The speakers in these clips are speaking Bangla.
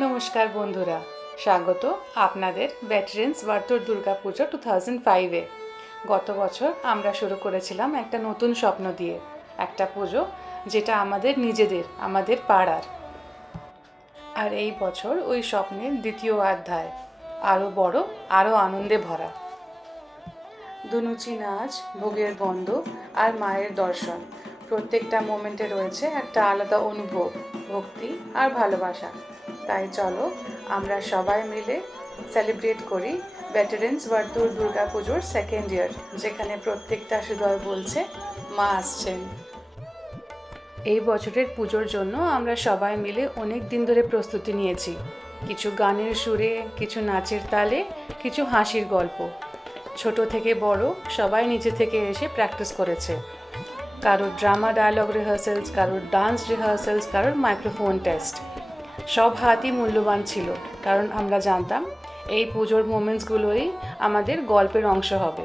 নমস্কার বন্ধুরা, স্বাগত আপনাদের ভেটারেন্স ভারতর দুর্গাপুজো 2005-এ। গত বছর আমরা শুরু করেছিলাম একটা নতুন স্বপ্ন দিয়ে, একটা পুজো যেটা আমাদের নিজেদের, আমাদের পাড়ার। আর এই বছর ওই স্বপ্নের দ্বিতীয় অধ্যায়, আরও বড়, আরও আনন্দে ভরা। দুনুচি নাচ, ভোগের গন্ধ আর মায়ের দর্শন, প্রত্যেকটা মোমেন্টে রয়েছে একটা আলাদা অনুভব, ভক্তি আর ভালোবাসা। তাই চলো আমরা সবাই মিলে সেলিব্রেট করি ভেটারেন্স ভারতর দুর্গাপুজোর সেকেন্ড ইয়ার, যেখানে প্রত্যেকটা হৃদয় বলছে মা আসছেন। এই বছরের পুজোর জন্য আমরা সবাই মিলে অনেক দিন ধরে প্রস্তুতি নিয়েছি, কিছু গানের সুরে, কিছু নাচের তালে, কিছু হাসির গল্প। ছোট থেকে বড় সবাই নিচে থেকে এসে প্র্যাকটিস করেছে, কারোর ড্রামা ডায়লগ রিহার্সালস, কারোর ডান্স রিহার্সালস, কারোর মাইক্রোফোন টেস্ট। সব হাতই মূল্যবান ছিল, কারণ আমরা জানতাম এই পুজোর মোমেন্টসগুলোই আমাদের গল্পের অংশ হবে।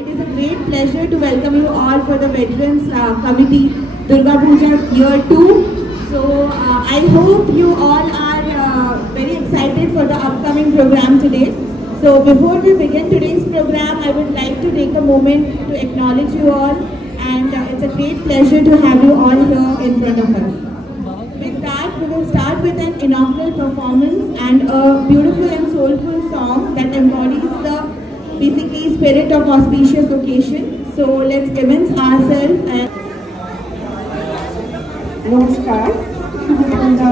It is a great pleasure to welcome you all for the Veterans Committee Durga Puja Year 2. So I hope you all are very excited for the upcoming program today. So before we begin today's program, I would like to take a moment to acknowledge you all, and it's a great pleasure to have you all here in front of us. With that, we will start with an inaugural performance and a beautiful and soulful song that embodies the basically spirit of auspicious occasion. So let's immerse ourselves and নমস্কার, শুভসন্ধ্যা।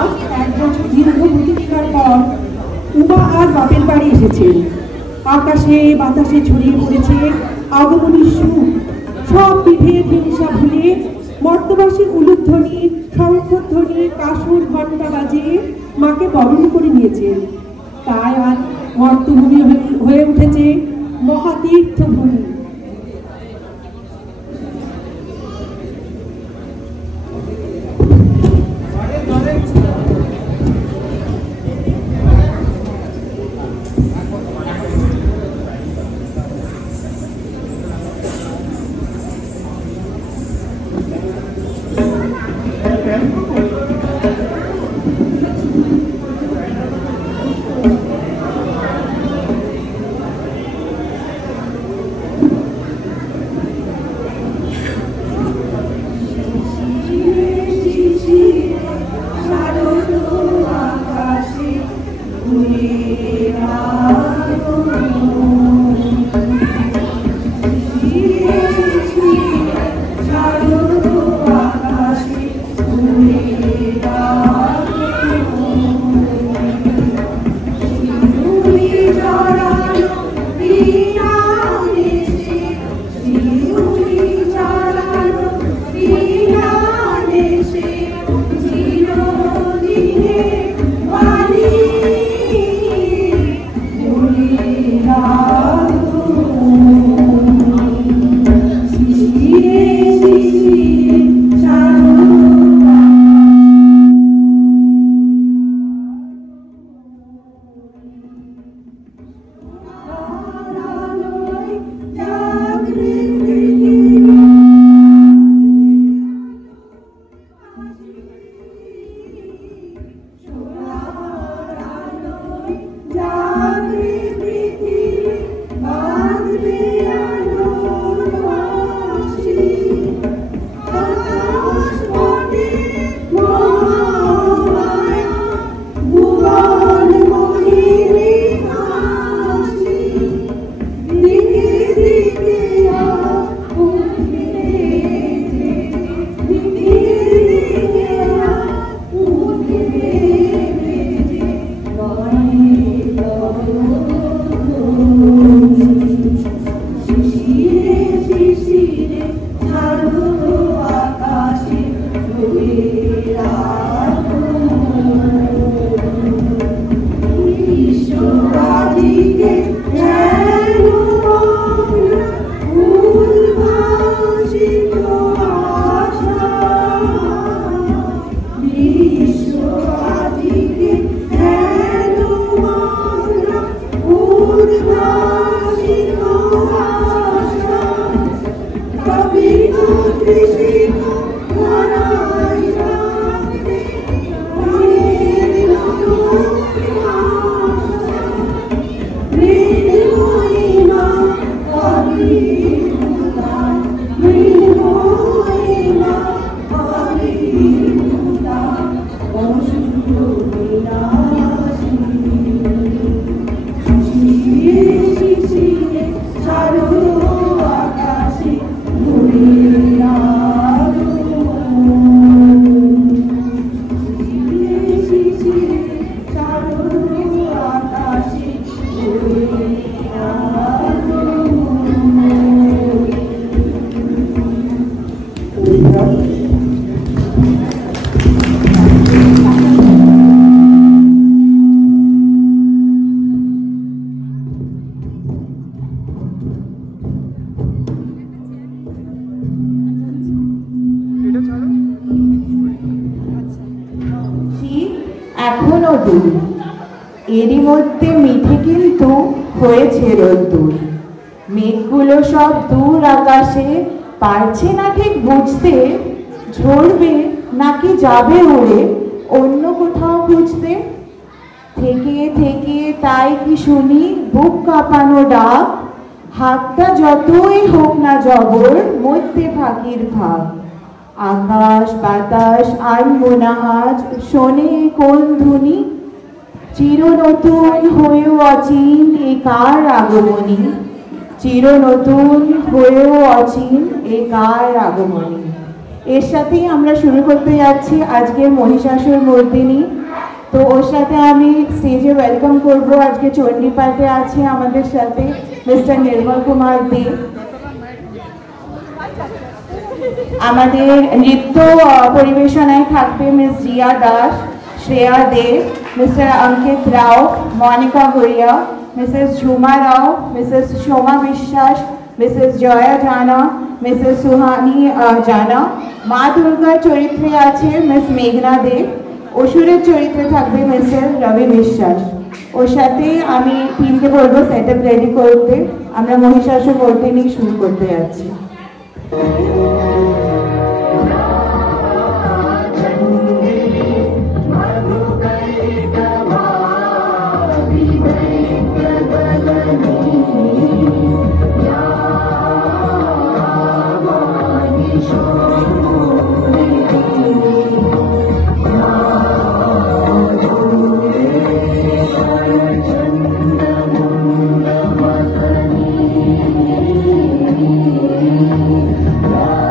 আজ এক বছর দীর্ঘ প্রতীক্ষার পর উমা আর বাপের বাড়ি এসেছে। আকাশে বাতাসে ছড়িয়ে পড়েছে আগমনীর সুর। সব বিভেদ হিংসা ভুলে মর্তবাসীর উলুধ্বনি, শঙ্খধ্বনি, কাসুর ঘণ্টা বাজিয়ে মাকে বরণ করে নিয়েছে। তাই আর মর্তভূমি হয়ে উঠেছে মহাতীর্থভূমি। কাঁপানো দূর, এরই মধ্যে মিঠে কিন্তু হয়েছে রোদ্দুর। মেঘগুলো সব দূর আকাশে, পারছে না ঠিক বুঝতে ঝরবে নাকি যাবে উড়ে অন্য কোথাও খুঁজতে। থেকে থেকে তাই কি শুনি বুক কাঁপানো ডাক, হাতটা যতই হোক না জবর মধ্যে ফাঁকির ভাগ। আকাশ বাতাস আনবো না আজ শোনে কোন ধ্বনি, চির নতুন হয়েও অচিন এ কার আগমনী, চির নতুন হয়েও অচিন এ কার আগমনী। এর সাথেই আমরা শুরু করতে যাচ্ছি আজকের মহিষাসুর মর্দিনী। তো ওর সাথে আমি স্টেজে ওয়েলকাম করব, আজকে চণ্ডীপাঠে আছে আমাদের সাথে মিস্টার নির্মল কুমার দে। আমাদের নৃত্য পরিবেশনায় থাকবে মিস জিয়া দাস, শ্রেয়া দে, মিস্টার অঙ্কিত রাও, মনিকা ভুইয়া, মিসেস ঝুমা রাও, মিসেস সোমা বিশ্বাস, মিসেস জয়া জানা, মিসেস সুহানি জানা। মা দুর্গার চরিত্রে আছে মিস মেঘনা দে, অসুরের চরিত্রে থাকবে মিস্টার রবি বিশ্বাস। ওর সাথে আমি টিমকে বলবো সেট আপ রেডি করতে, আমরা মহিষাসুর মর্দিনী শুরু করতে যাচ্ছি। Yeah.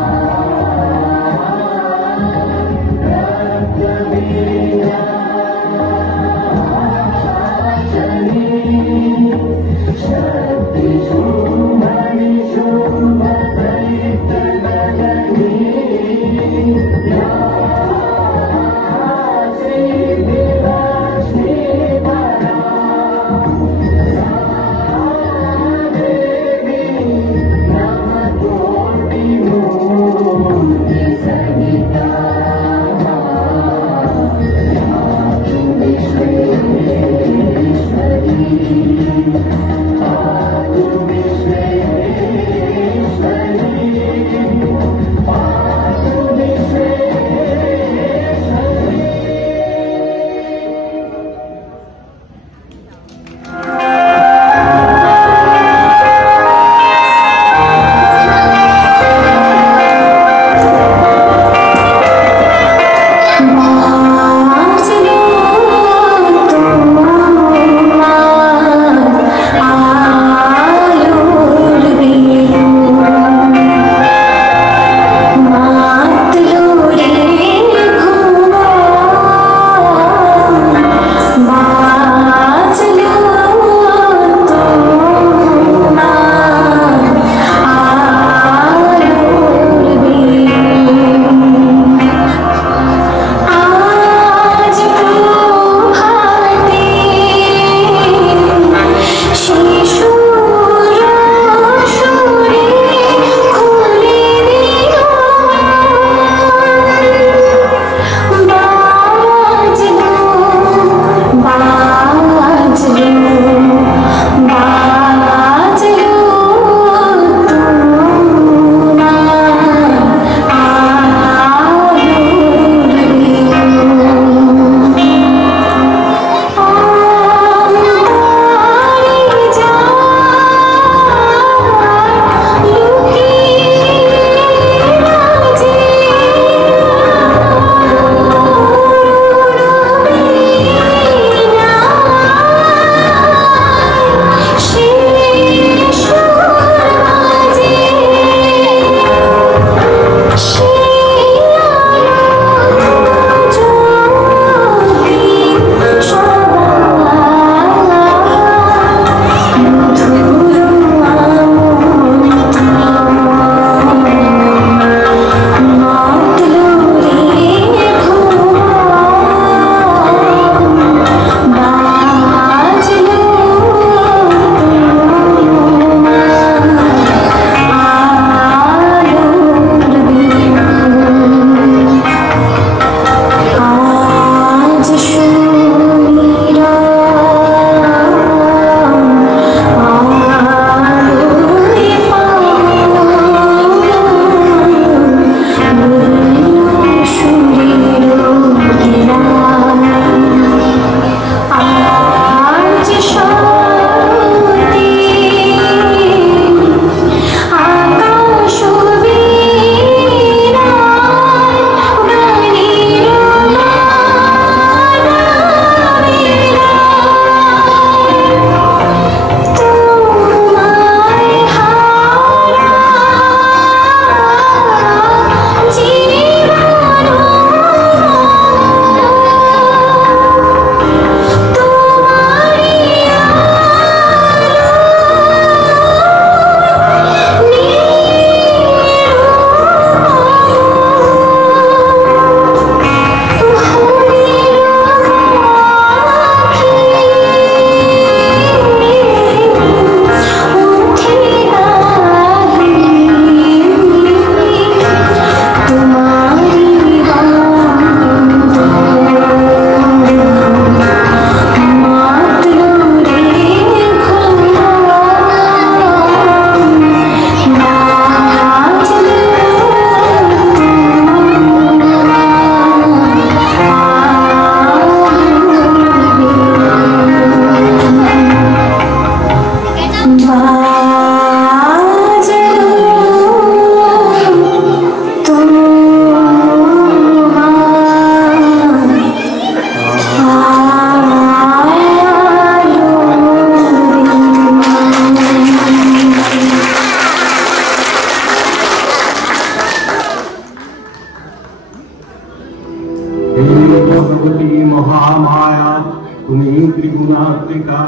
জগন্নাথিকা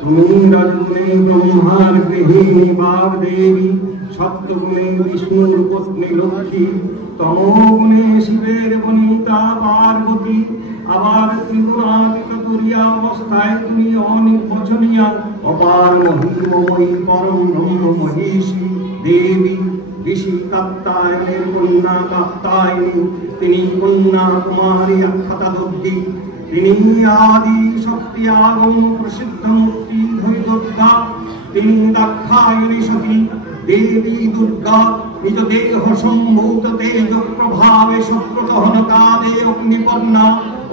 তুমি রজগুণে ব্রহ্মার গৃহিণী বাগদেবী, সত্যগুণে বিষ্ণুর পত্নী লক্ষ্মী, তমোগুণে শিবের বনিতা পার্বতী, আবার ত্রিগুণাতীত তুরিয়া অবস্থায় তুমি অনির্বচনীয়া অপার মহিমময়ী পরম ব্রহ্ম মহিষী দেবী, ঋষি কাত্তায়নের কন্যা কাত্তায়নী, তিনি কন্যা কুমারী আখ্যাতা দুর্গী, তিনি আদি শক্তি আগম প্রসিদ্ধ মূর্তি ধরি দুর্গা, তিনি দাক্ষায়ণী সতী দেবী দুর্গা, নিজ দেহ সম্ভূত তেজ প্রভাবে সুব্রত হনকালে অগ্নিপর্ণা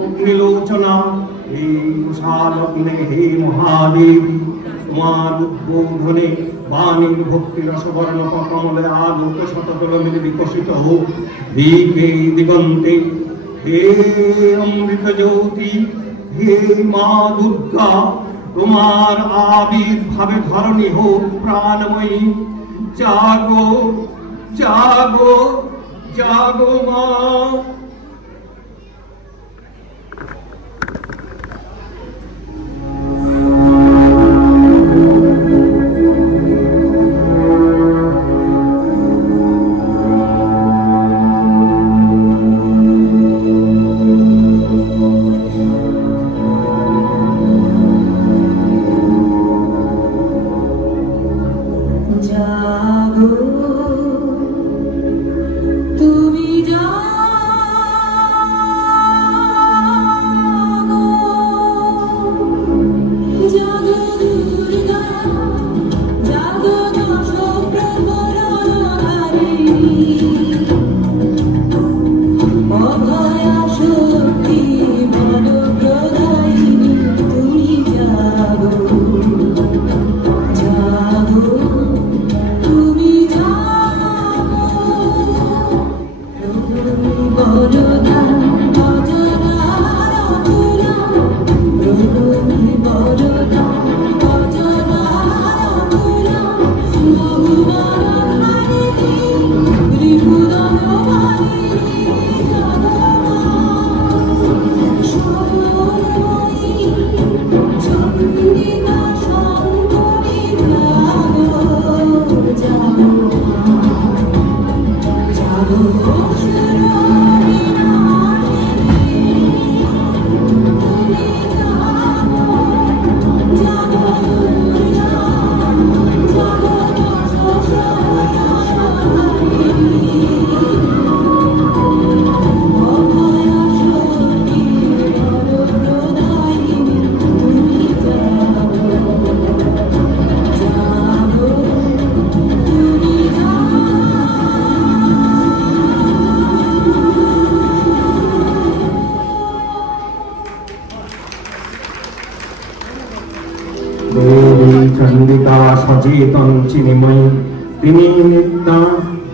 অগ্নিলোচনা, হে উষালগ্নে হে মহাদেবী, তোমার উদ্বোধনে বাণীর ভক্তি রসবর্ণ কমলে আলোক শতকলমিল বিকশিত হোক দিকে দিগন্তে। হে অমৃত জ্যোতি, হে মা দুর্গা, তোমার আবির্ভাবে ধরণী হোক প্রাণময়ী। জাগো জাগো জাগো মা। চন্ডিকা সচেতন চিন্ময়ী, তিনি নিত্যা,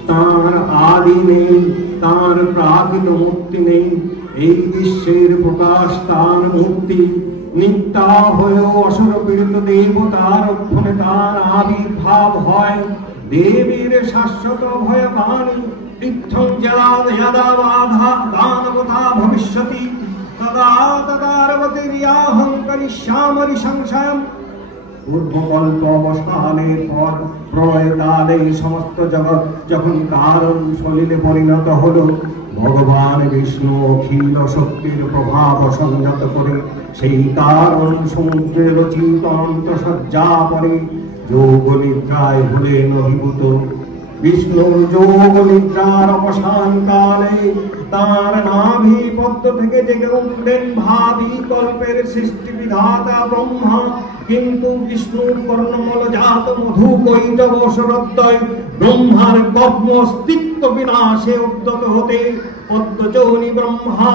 তাঁর আদি নেই, তাঁর প্রাকৃত মূর্তি নেই, এই বিশ্বের প্রকাশ তাঁর মূর্তি। নিত্যা হয়েও অসুর পীড়িত দেবতার রক্ষণে তাঁর আবির্ভাব হয়। দেবীর শাশ্বত ভয় বাণী তীর্থং যদা বাধা দানবতা ভবিষ্যতি তদা তদারবতিরিয়াহং করিষ্যামি সংশয়ম। পূর্বকল্প অবসানের পর প্রলয়কালে সমস্ত জগৎ যখন কারণ সলিলে পরিণত হল, ভগবান বিষ্ণু অখিল শক্তির প্রভাব সংযত করে সেই কারণ সমুদ্রে রচিত অন্তঃসজ্জা পরে যোগ নিদ্রায় হলেন অভিভূত। বিষ্ণুর যোগ নিদ্রার অবসান কালে তার নাভি পদ্ম থেকে জেগে উঠলেন ভাবি কল্পের সৃষ্টি বিধাতা ব্রহ্মা। কিন্তু বিষ্ণুর কর্ণমল জাত মধু কৈটব শরদ্দয় ব্রহ্মার কর্ম অস্তিত্ব বিনাশে উদ্যত হতে পদ্মযোনি ব্রহ্মা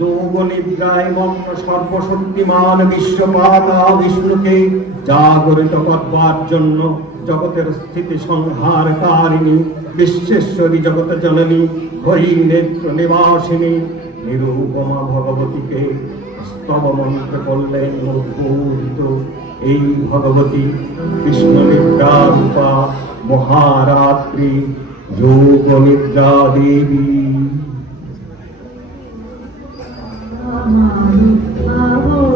যোগ নিদ্রায় মগ্ন সর্বশক্তিমান বিশ্বপাতা বিষ্ণুকে জাগরিত করবার জন্য জগতের স্থিতি সংহারকারিণী বিশ্বেশ্বরী জগত জননী হরি নেত্র নিবাসিনী নিরূপমা ভগবতীকে স্তব মন্ত্র করলেন উদ্বোধিত। এই ভগবতী কৃষ্ণ নিদ্রা রূপা মহারাত্রি যোগ নিদ্রা দেবী। Amaro,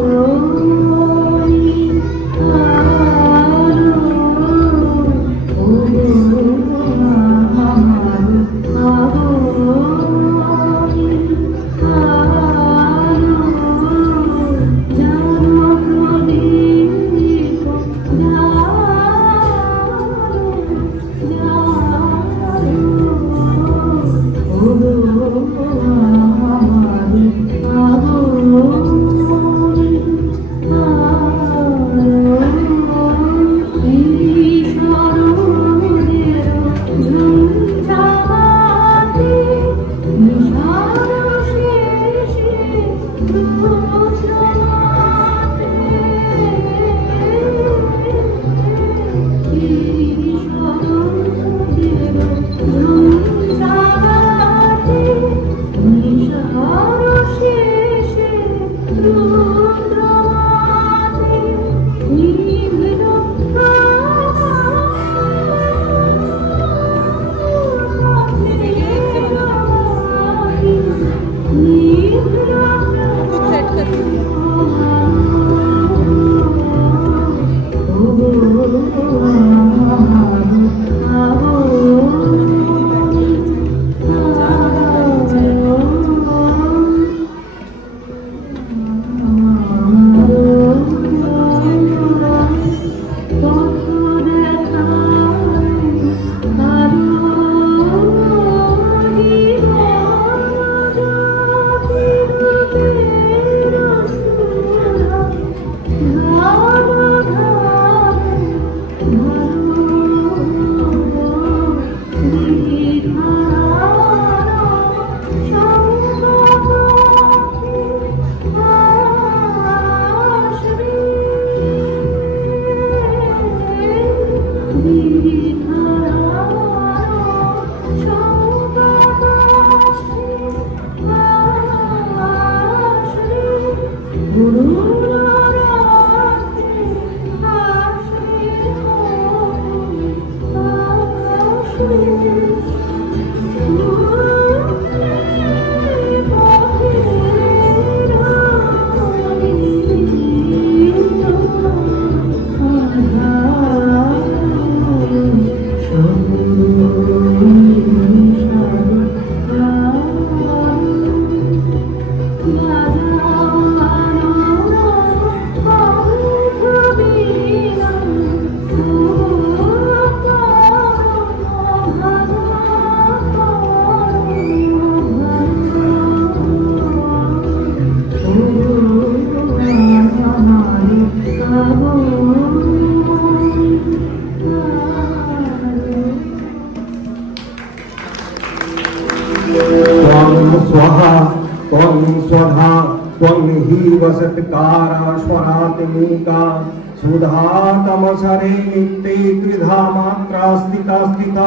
वसत्काराश्वरात्मिका सुधा तमसरे नित्ये त्रिधा मात्रा स्थिता स्थिता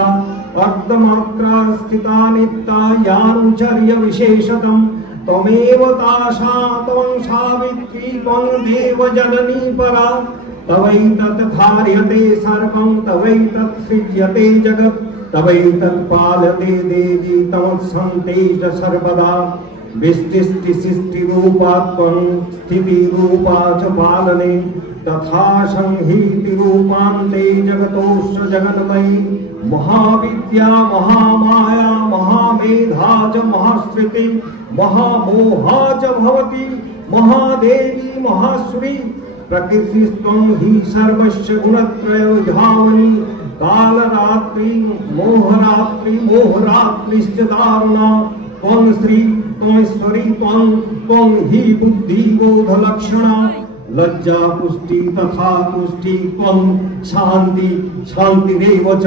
अर्धमात्रा स्थिता नित्या यानुचर्य विशेषतम् त्वमेव तासा त्वं सावित्री त्वं देवजननी परा तवैतत् धार्यते सर्वं तवैतत् सृज्यते जगत् तवैतत् पालते देवी तमत्सन्ते च सर्वदा विष्टिष्टिशिष्टिरूपा त्वं स्थितिरूपा च पालने तथा संहीतिरूपान्ते जगतोश्च जगन्मयी महाविद्या महामाया महामेधा च महाश्रुति महामोहा च भवति महादेवी महाश्री प्रकृतिस्त्वं हि सर्वस्य गुणत्रयोधावनी कालरात्रि मोहरात्रिश्च दारुणा त्वं श्री त्वमेश्वरी त्वं हि बुद्धिबोधलक्षणा लज्जा पुष्टि तथा तुष्टि त्वं शान्तिरेव च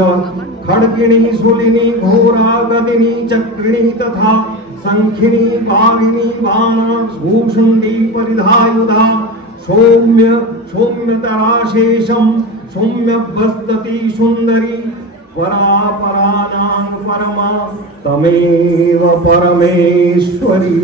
खड्गिणी शूलिनी घोरा गदिनी चक्रिणी तथा संखिनी वारिणी बाणभूषुण्डी परिधायुधा सौम्यतराशेषं सौम्यवस्तति सुन्दरी परापरानां परमा तमेव परमेश्वरी।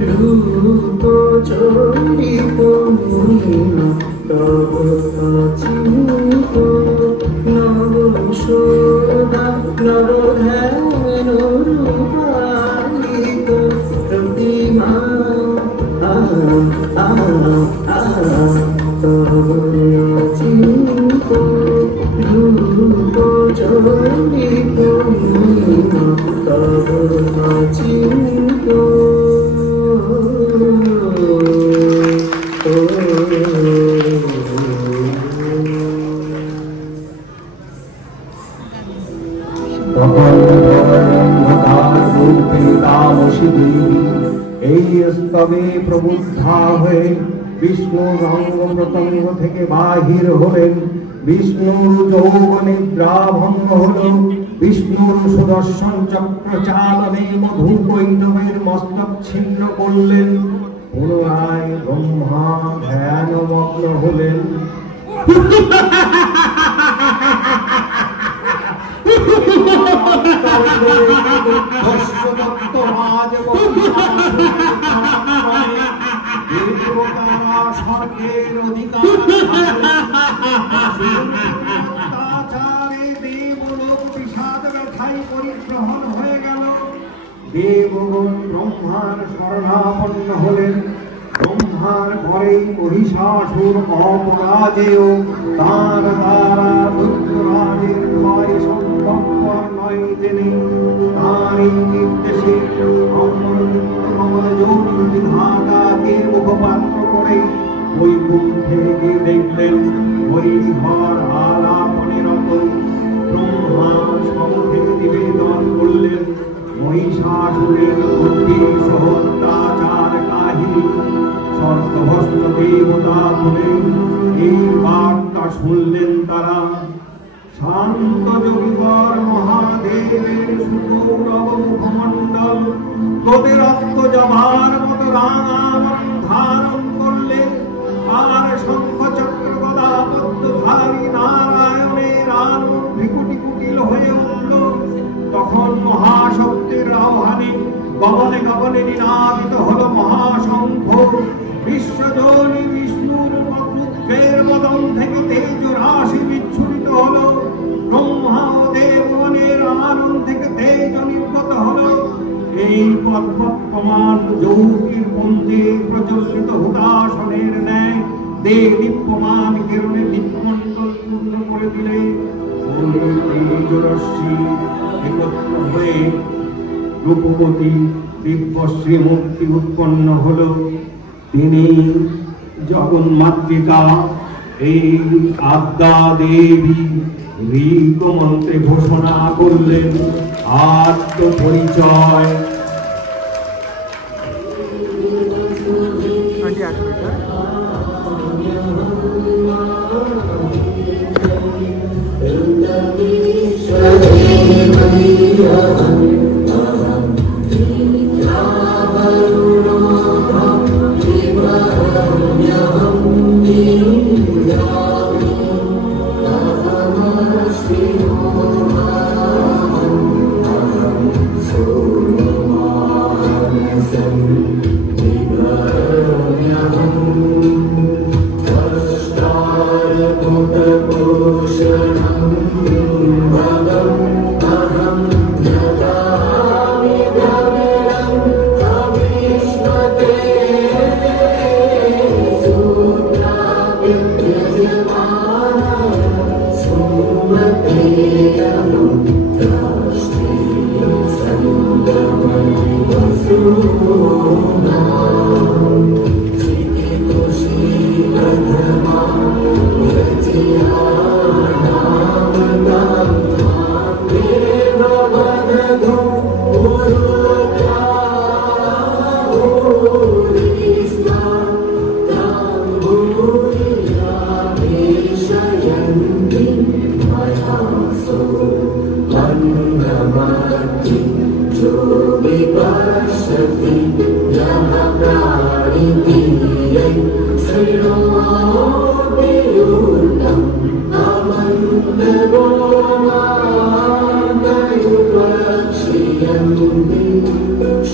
দ্রুত চলিত মহিমা তব অচিন্ত নব শোভা নব ধ্যান রূপায়িত প্রতিমা তব অচিন্ত দ্রুত চলিত মহিমা তব অচিন্ত এই স্তবে প্রবুদ্ধা হয়ে বিষ্ণুর অঙ্গ প্রত্যঙ্গ থেকে বাহির হলেন। বিষ্ণুর যৌবনিদ্রা ভঙ্গ হল। বিষ্ণুর সুদর্শন চক্র চালনে মধু কৈতবের মস্তক ছিন্ন করলেন। পুনরায় ব্রহ্মা ধ্যানমগ্ন হলেন। স্বর্গের অধিকার দেবলোক বিষাদ ব্যথায় পরিগ্রহণ হয়ে গেল। দেবগণ ব্রহ্মার শরণাপন্ন হলেন। ব্রহ্মার পরে মহিষাসুর অপরাজেয় তার দ্বারা রুদ্ররাজের ভয় সম্ভবপর নয় জেনে তারই নির্দেশে বিধাতাকে মুখপাত্র করে বৈকুণ্ঠে গিয়ে দেখলেন হরিহর আলাপনিরত। ব্রহ্মা সম্মুখে নিবেদন করলেন মহিষাসুরের বুদ্ধি সহত্যাচার কাহিনী। স্বর্গভস্ত দেবতা বলে এই বার্তা শুনলেন তারা। শান্ত যোগীবর মহাদেবের সুগৌরব মুখমণ্ডল তোদের অত্তজবার মতো রাঙাবরণ ধারণ করলেন। আর শঙ্খ চক্র গদা পদ্মধারী নারায়ণের আনন্দ ভিকুটি কুটিল হয়ে উঠল। তখন মহাশক্তির আহ্বানে গগনে গগনে নিনাদিত হল মহাশঙ্খ। বিশ্বজনী বিষ্ণুর রুদ্রের বদন থেকে তেজ রাশি বিচ্ছুরিত হল। ব্রহ্মা ও দেবগণের আনন্দ থেকে তেজ নির্গত হল। এই পদ্মপ্রমাণ যৌগীর পঞ্জে প্রজ্বলিত হুতাসনের ন্যায় দীপ্যমান কিরণে দীপমণ্ডল পূর্ণ করে দিলে তেজরশ্মি একত্র হয়ে রূপবতী দিব্যশ্রী মূর্তি উৎপন্ন হল। তিনি জগন্মাতৃকা এই আদ্যা দেবী ঋক মন্ত্রে ঘোষণা করলেন আত্মপরিচয়।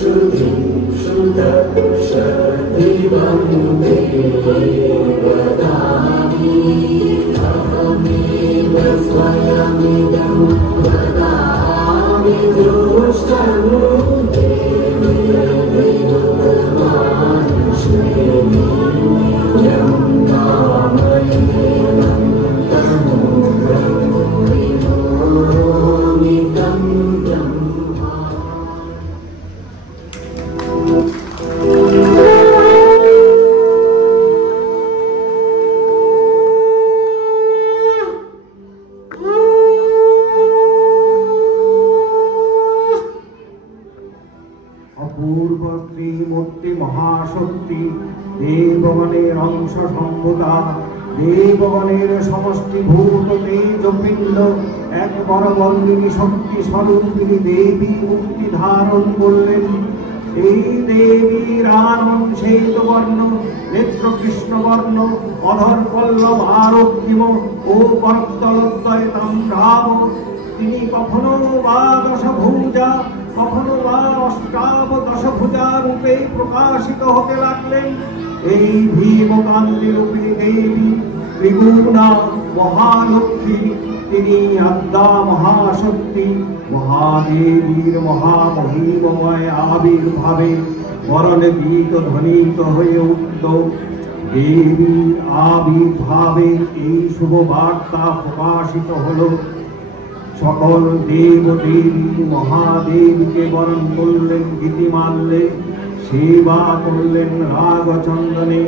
Shruti स्वयमिदं ददामि दृष्टं অপূর্ব শ্রীমূর্তি মহাশক্তি দেবগণের অংশ সম্ভূতা দেবগণের সমষ্টিভূত তেজপিণ্ড এক পরবন্দিনী শক্তি স্বরূপিণী দেবী মুক্তি ধারণ করলেন। এই দেবীর আনন শ্বেতবর্ণ নেত্র কৃষ্ণবর্ণ অধর পল্লব আরোগ্যম ও করতলদ্বয় তাম্রাভ। তিনি কখনো বা দশভুজা কখনো বা অষ্টাদশভুজা রূপে প্রকাশিত হতে লাগলেন। এই ভীমকান্তি রূপিণী দেবী ত্রিগুণা মহালক্ষ্মী, তিনি আদ্যা মহাশক্তি মহাদেবীর মহামহিমময় আবির্ভাবে বরণে গীত ধ্বনিত হয়ে উঠল। দেবীর আবির্ভাবে এই শুভ বার্তা প্রকাশিত হল। সকল দেব দেবী মহাদেবীকে বরণ করলেন গীতিমাল্যে, সেবা করলেন রাগচন্দনে।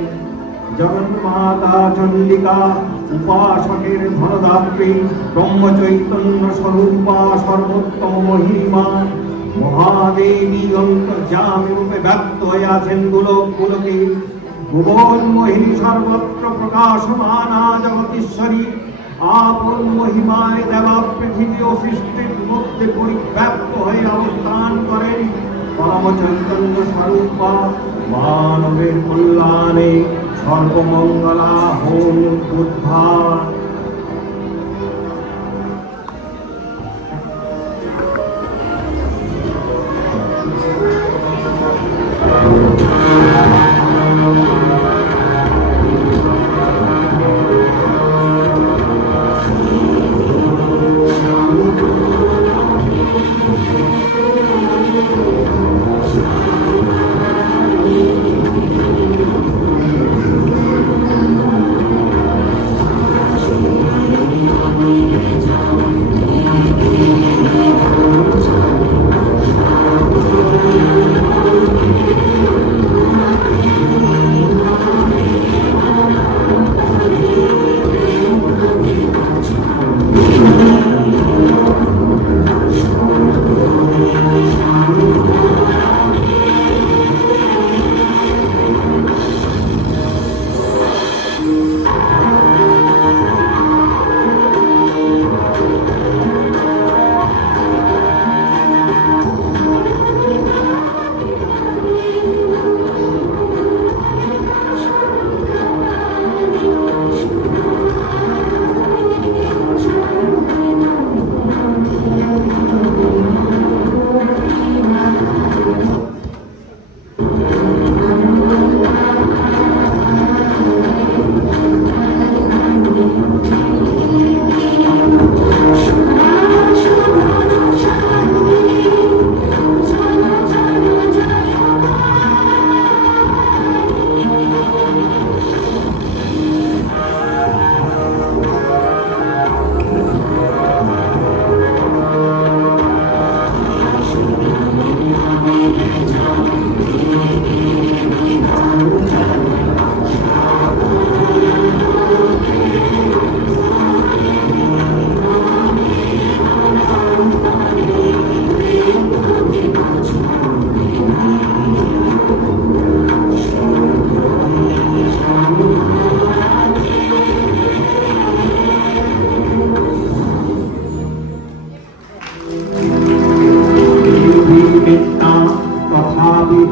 জগন্মাতা চণ্ডিকা উপাসকের ধনদাত্রী ব্রহ্মচৈতন্য স্বরূপা সর্বোত্তম মহিমা মহাদেবী অন্তর্যামী রূপে ব্যক্ত হয়ে আছেন গোলকে। ভুবন মোহিনী সর্বত্র প্রকাশমানা জগতীশ্বরী আপন মহিমায় দেবা পৃথিবী ও সৃষ্টির মধ্যে পরিব্যাপ্ত হয়ে অবস্থান করেন। পরম চৈতন্য স্বরূপা মানবের কল্যাণে সর্বমঙ্গলা হোম উদ্ধার।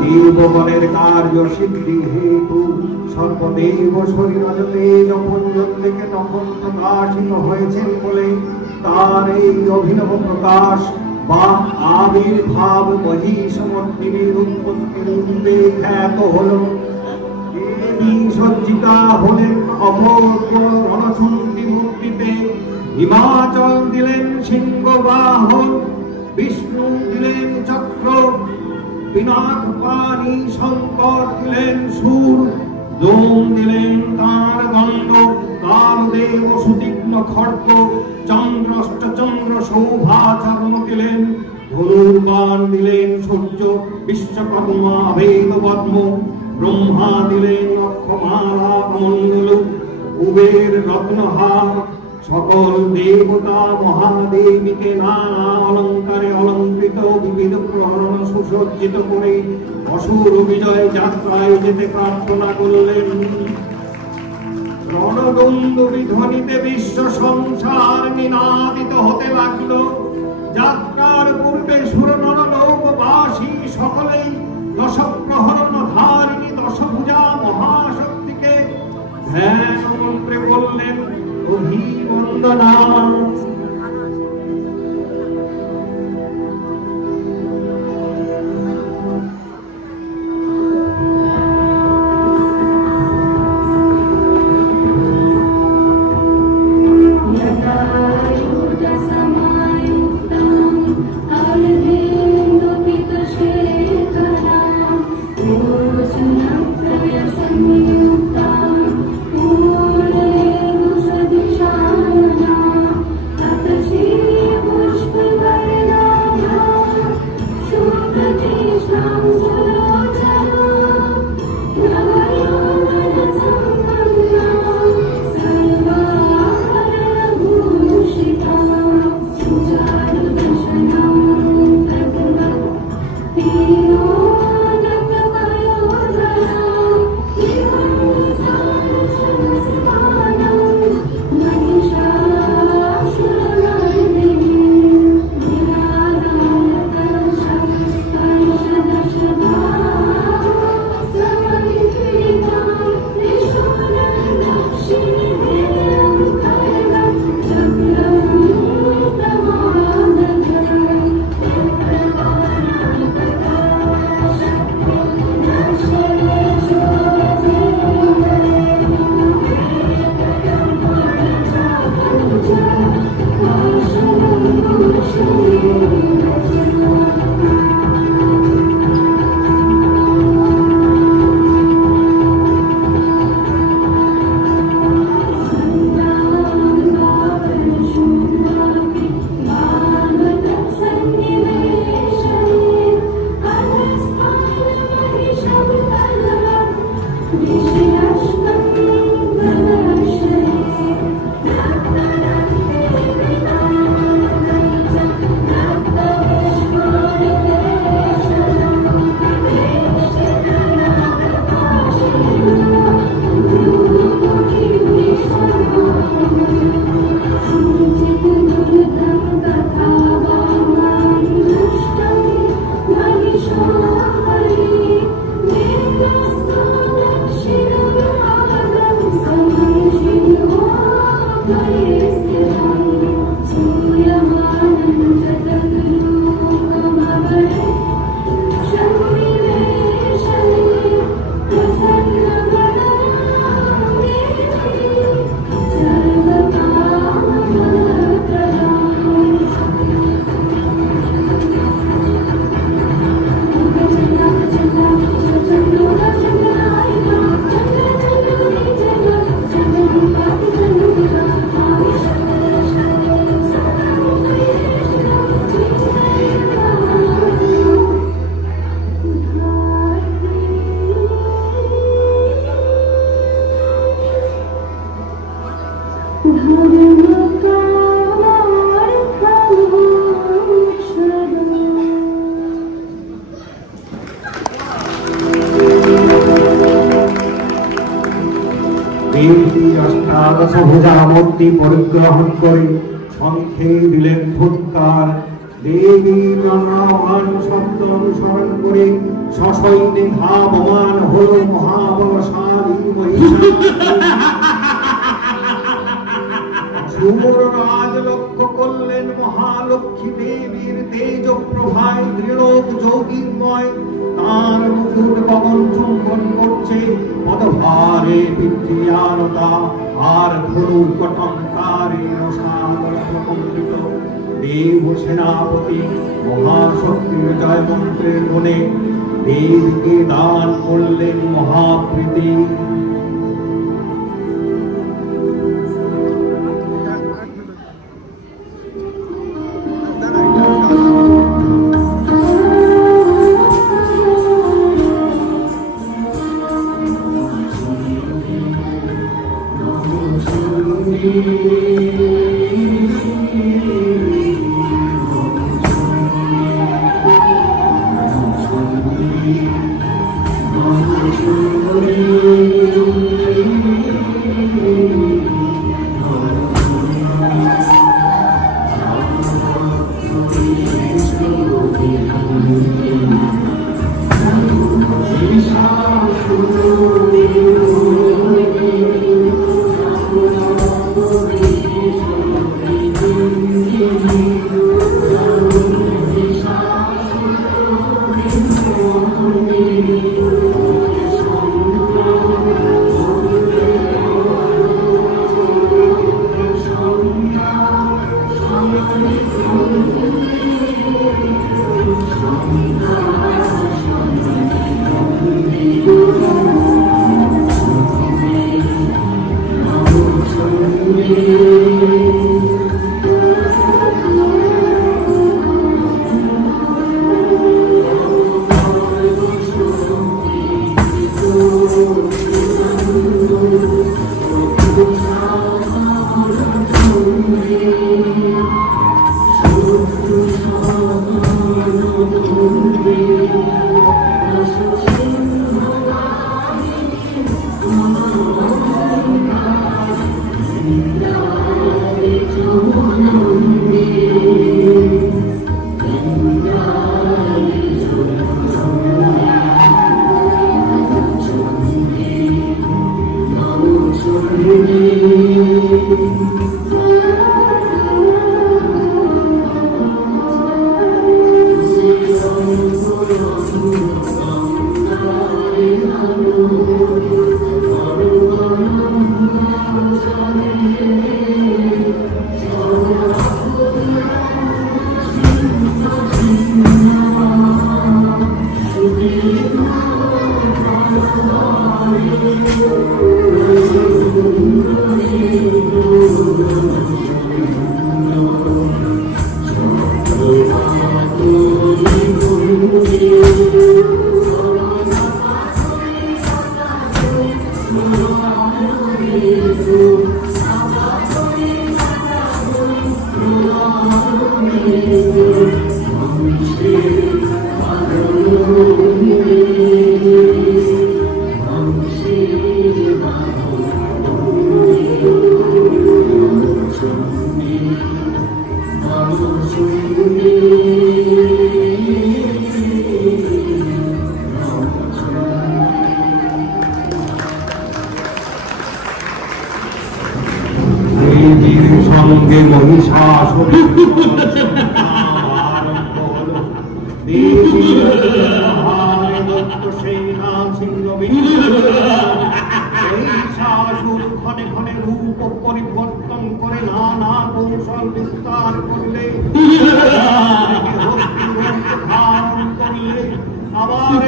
দেবগণের কার্য সিদ্ধি হেতু সর্বদেব শরীর তেজ পুঞ্জন থেকে তখন প্রকাশিত হয়েছেন বলে তার এই অভিনব প্রকাশ বা আবির্ভাব মহিষমর্দিনীর উৎপত্তির রূপে খ্যাত হল। দেবী সজ্জিতা হলেন অপূর্ব রণচণ্ডী মূর্তিতে। হিমাচল দিলেন সিংহ বাহন, বিষ্ণু দিলেন চক্র, পিনাক পানি শঙ্কর দিলেন সুর, দোম দিলেন তার দণ্ড, কালদেব সুতীক্ষ্ণ খড়গ, চন্দ্রষ্ট চন্দ্র শোভা চর্ম দিলেন, ধনুর্বাণ দিলেন সূর্য, বিশ্বকর্মা ভেদ পদ্ম, ব্রহ্মা দিলেন অক্ষমালা কমণ্ডল, কুবের রত্নহার, সকল দেবতা মহাদেবীকে নানা অলঙ্কারে অলঙ্কৃত বিবিধ প্রহরণ সুসজ্জিত করে অসুর বিজয় যাত্রায় যেতে প্রার্থনা করলেন। রণদুন্দুভি ধ্বনিতে বিশ্ব সংসার নিনাদিত হতে লাগলো। যাত্রার পূর্বে সুরনরলোকবাসী সকলেই দশ প্রহরণ ধারিণী দশভুজা মহাশক্তিকে ধ্যান মন্ত্রে বললেন অভিবন্দনা। ভুজামূর্তি পরিগ্রহণ করে শঙ্খে দিলেন ফুৎকার। দেবীর নানান শব্দ অনুসরণ করে সশৈলে ধাবমান হল মহাবলশালী যুবরাজ লক্ষ্য করলেন মহালক্ষ্মী দেবীর তেজ প্রভায় দৃঢ় জ্যোতির্ময়, তার মুকুট পবন চুম্বন করছে, পদভারে পিতৃয়ানতা আর ধনুকটঙ্কারে সাগর মণ্ডিত দেব সেনাপতি মহাশক্তির জয় মন্ত্রের গুণে দেবীকে দান করলেন মহাপ্রীতি। সঙ্গে মহিষাসুরের আরম্ভ হলো। মহিষাসুর ক্ষণে ক্ষণে রূপ পরিবর্তন করে নানা কৌশল বিস্তার করলে ধারণ করলে আবার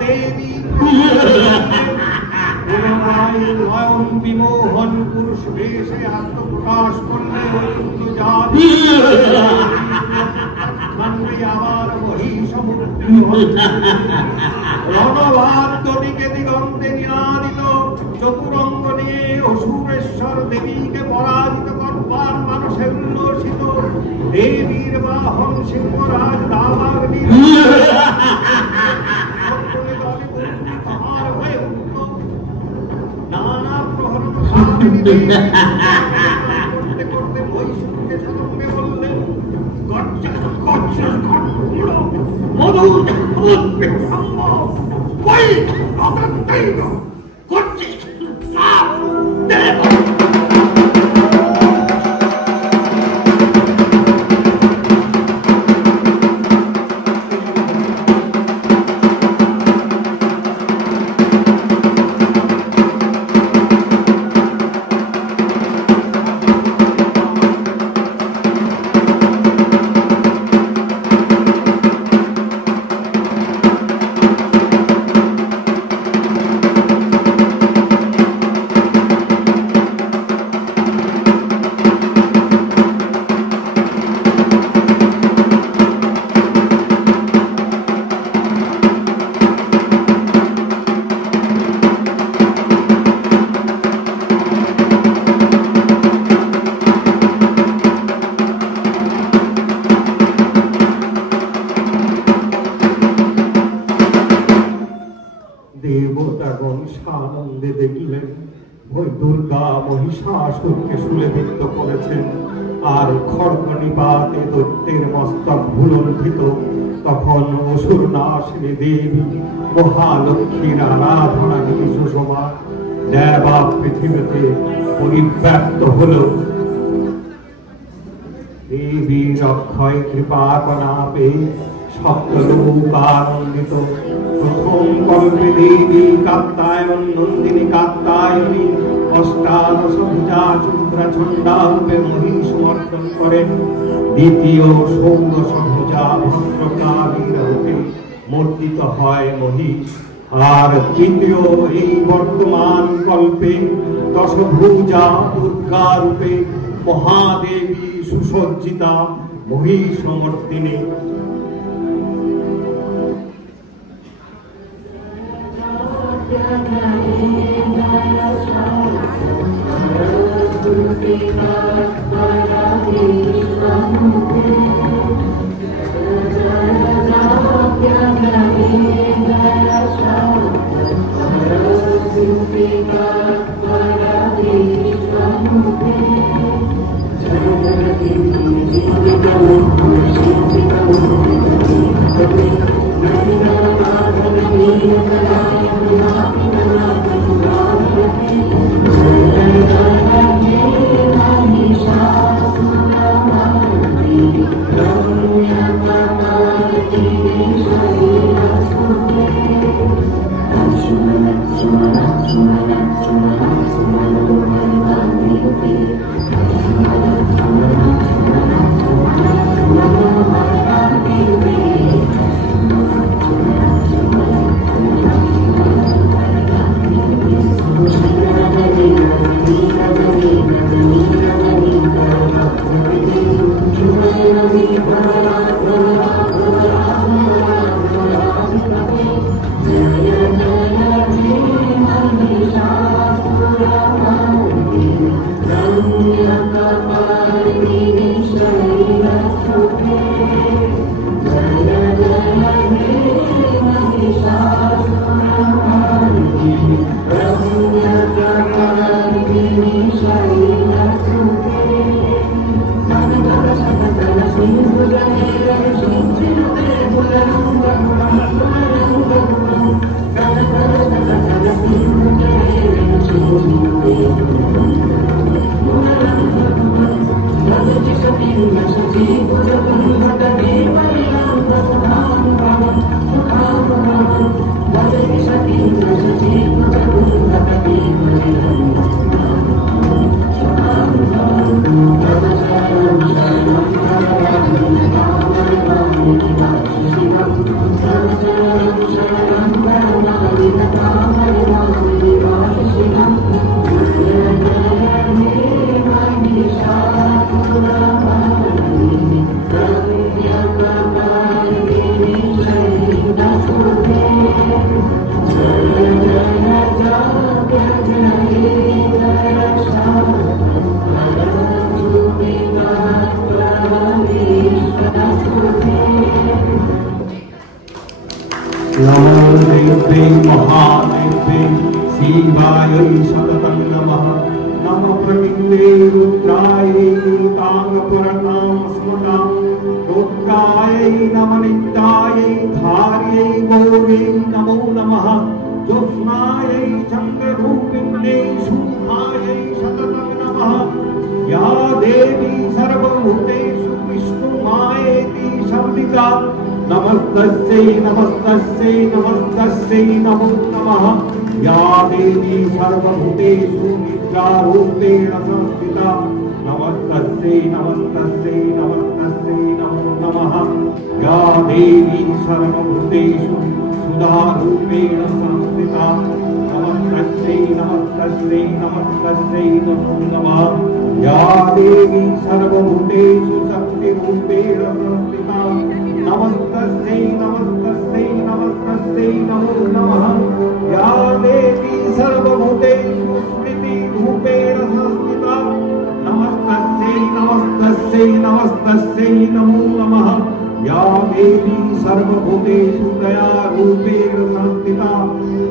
দেবী নয়ন বিমোহন পুরুষ বেশে আত্মপ্রকাশ করলে আবার মহিষমূর্তি রণবাদ্যটিকে দিগন্তে নিনাদিত চতুরঙ্গ নিয়ে অসুরেশ্বর দেবীকে পরাজিত করবার মানুষে উল্লসিত দেবীর বাহন সিংহরাজ দাবাগ্নি নানা প্রহরণ করতে করতে মহিষকে সদম্বে বললেন দুর্গা মহিষাসুরকে শূলেবিদ্ধ করেছেন আর খড়গ নিপাতে দৈত্যের মস্তক ভুলুণ্ঠিত, তখন অসুর নাশিনী দেবী মহালক্ষ্মীর আরাধনা নীতি সুষমা দেবা পৃথিবীতে পরিব্যাপ্ত হল। দেবীর অক্ষয় কৃপা কণা পেয়ে সপ্তলোক আনন্দিত। প্রথম কল্পে দেবী কাত্যায়ন নন্দিনী কাত্যায়নী অষ্টাদশ ভুজা চন্দ্রা ছন্দারূপে মহিষ মর্দন করেন। দ্বিতীয় ষোড়শ ভুজা ভদ্রকালীর রূপে মর্দিত হয় মহিষ। আর তৃতীয় এই বর্তমান কল্পে দশভুজা দুর্গা রূপে মহাদেবী সুসজ্জিতা মহিষ মর্দিনী। नमोदेव्यै महादेव्यै शिवायै सततं नमः। नमो प्रमिते रुद्रायै तांगपुरतां स्मृतां रुद्रायै नमनित्यायै धार्यै गौर्यै नमो नमः। ज्योत्स्नायै चन्द्ररूपिण्यै शुभायै सततं नमः। या देवी सर्वभूतेषु विष्णुमायेति संविता नमस्तस्यै नमस्तस्यै नमस्तस्यै नमो नमः। या देवी सर्वभूतेषु निद्रारूपेण संस्थिता नमस्तस्यै नमस्तस्यै नमस्तस्यै नमो नमः। या देवी सर्वभूतेषु सुधारूपेण संस्थिता नमस्तस्यै नमस्तस्यै नमस्तस्यै नमो नमः। या देवी सर्वभूतेषु शक्तिरूपेण संस्थिता नमस्तस्यै नमस्तस्यै नमस्तस्यै नमो नमः। या देवी सर्वभूतेषु स्मृतिरूपेण संस्थिता नमस्तस्यै नमस्तस्यै नमस्तस्यै नमो नमः। या देवी सर्वभूतेषु दयारूपेण संस्थिता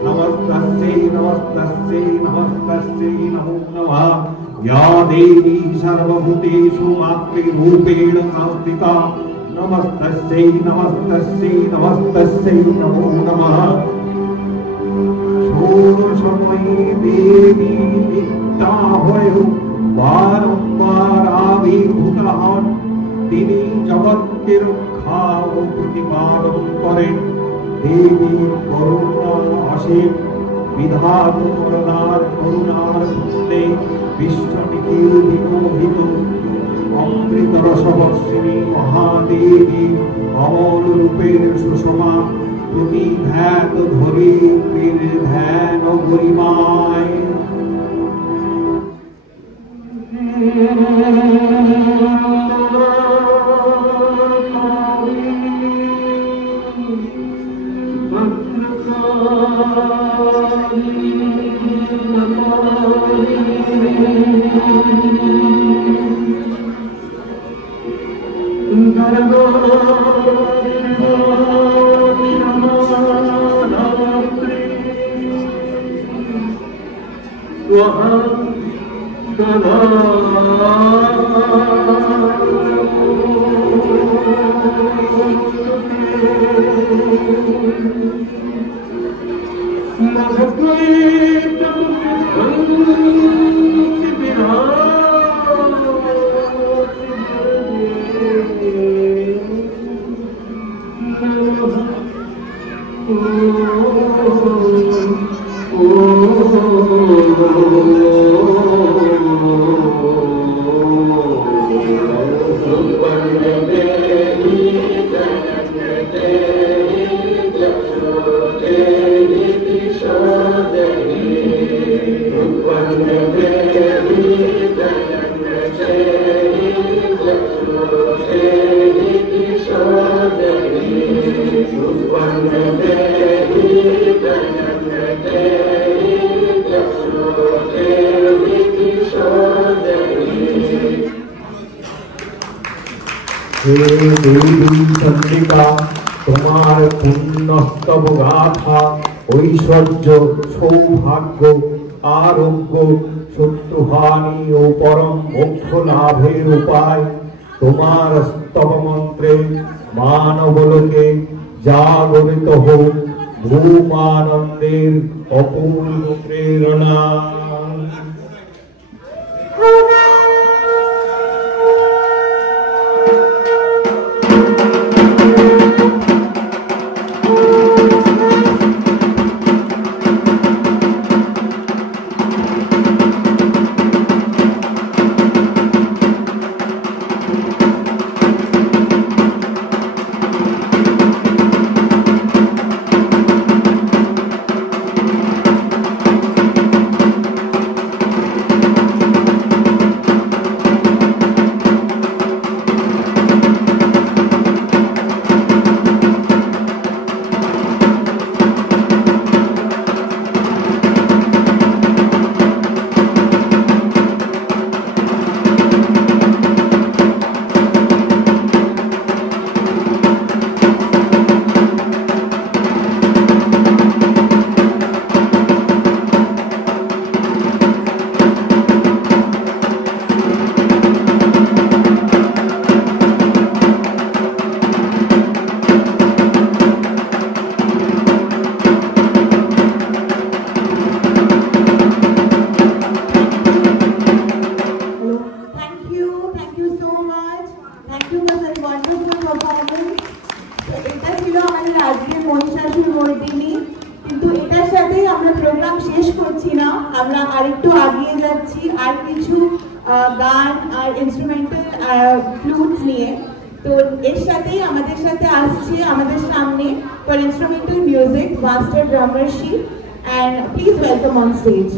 नमस्तस्यै नमस्तस्यै नमस्तस्यै नमो नमः या देवी सर्वभूतेषु मातृरूपेण संस्थिता नमस्तस्यै नमस्तस्यै नमस्तस्यै नमो नमः षोडशमयी देवी नित्या हयौ बारंबार आविर्भूत हन তিনি জগৎকে রক্ষা ও প্রতিপালন করেন দেবীর করুণা অসীম বিধান প্রদান করুণার পুণ্যে বিশ্বনীতির বিমোহিত অমৃত রসবর্ষিণী মহাদেবী অমল রূপের সুষমা প্রতি ধ্যান ধরিত্রীর ধ্যান গরিমায় চন্দ্রিকা তোমার পুণ্যস্তব গাথা ঐশ্বর্য সৌভাগ্য আরোগ্য শত্রুহানি ও পরম মোক্ষ লাভের উপায় তোমার স্তব মন্ত্রে মানবলোকে জাগরিত হোক ভূমানন্দের অপূর্ব প্রেরণা গান আর ইনস্ট্রুমেন্টাল ফ্লুটস নিয়ে তো এর সাথেই আমাদের সাথে আসছে আমাদের সামনে ফর ইনস্ট্রুমেন্টাল মিউজিক মাস্টার ড্রামারশি and please welcome on stage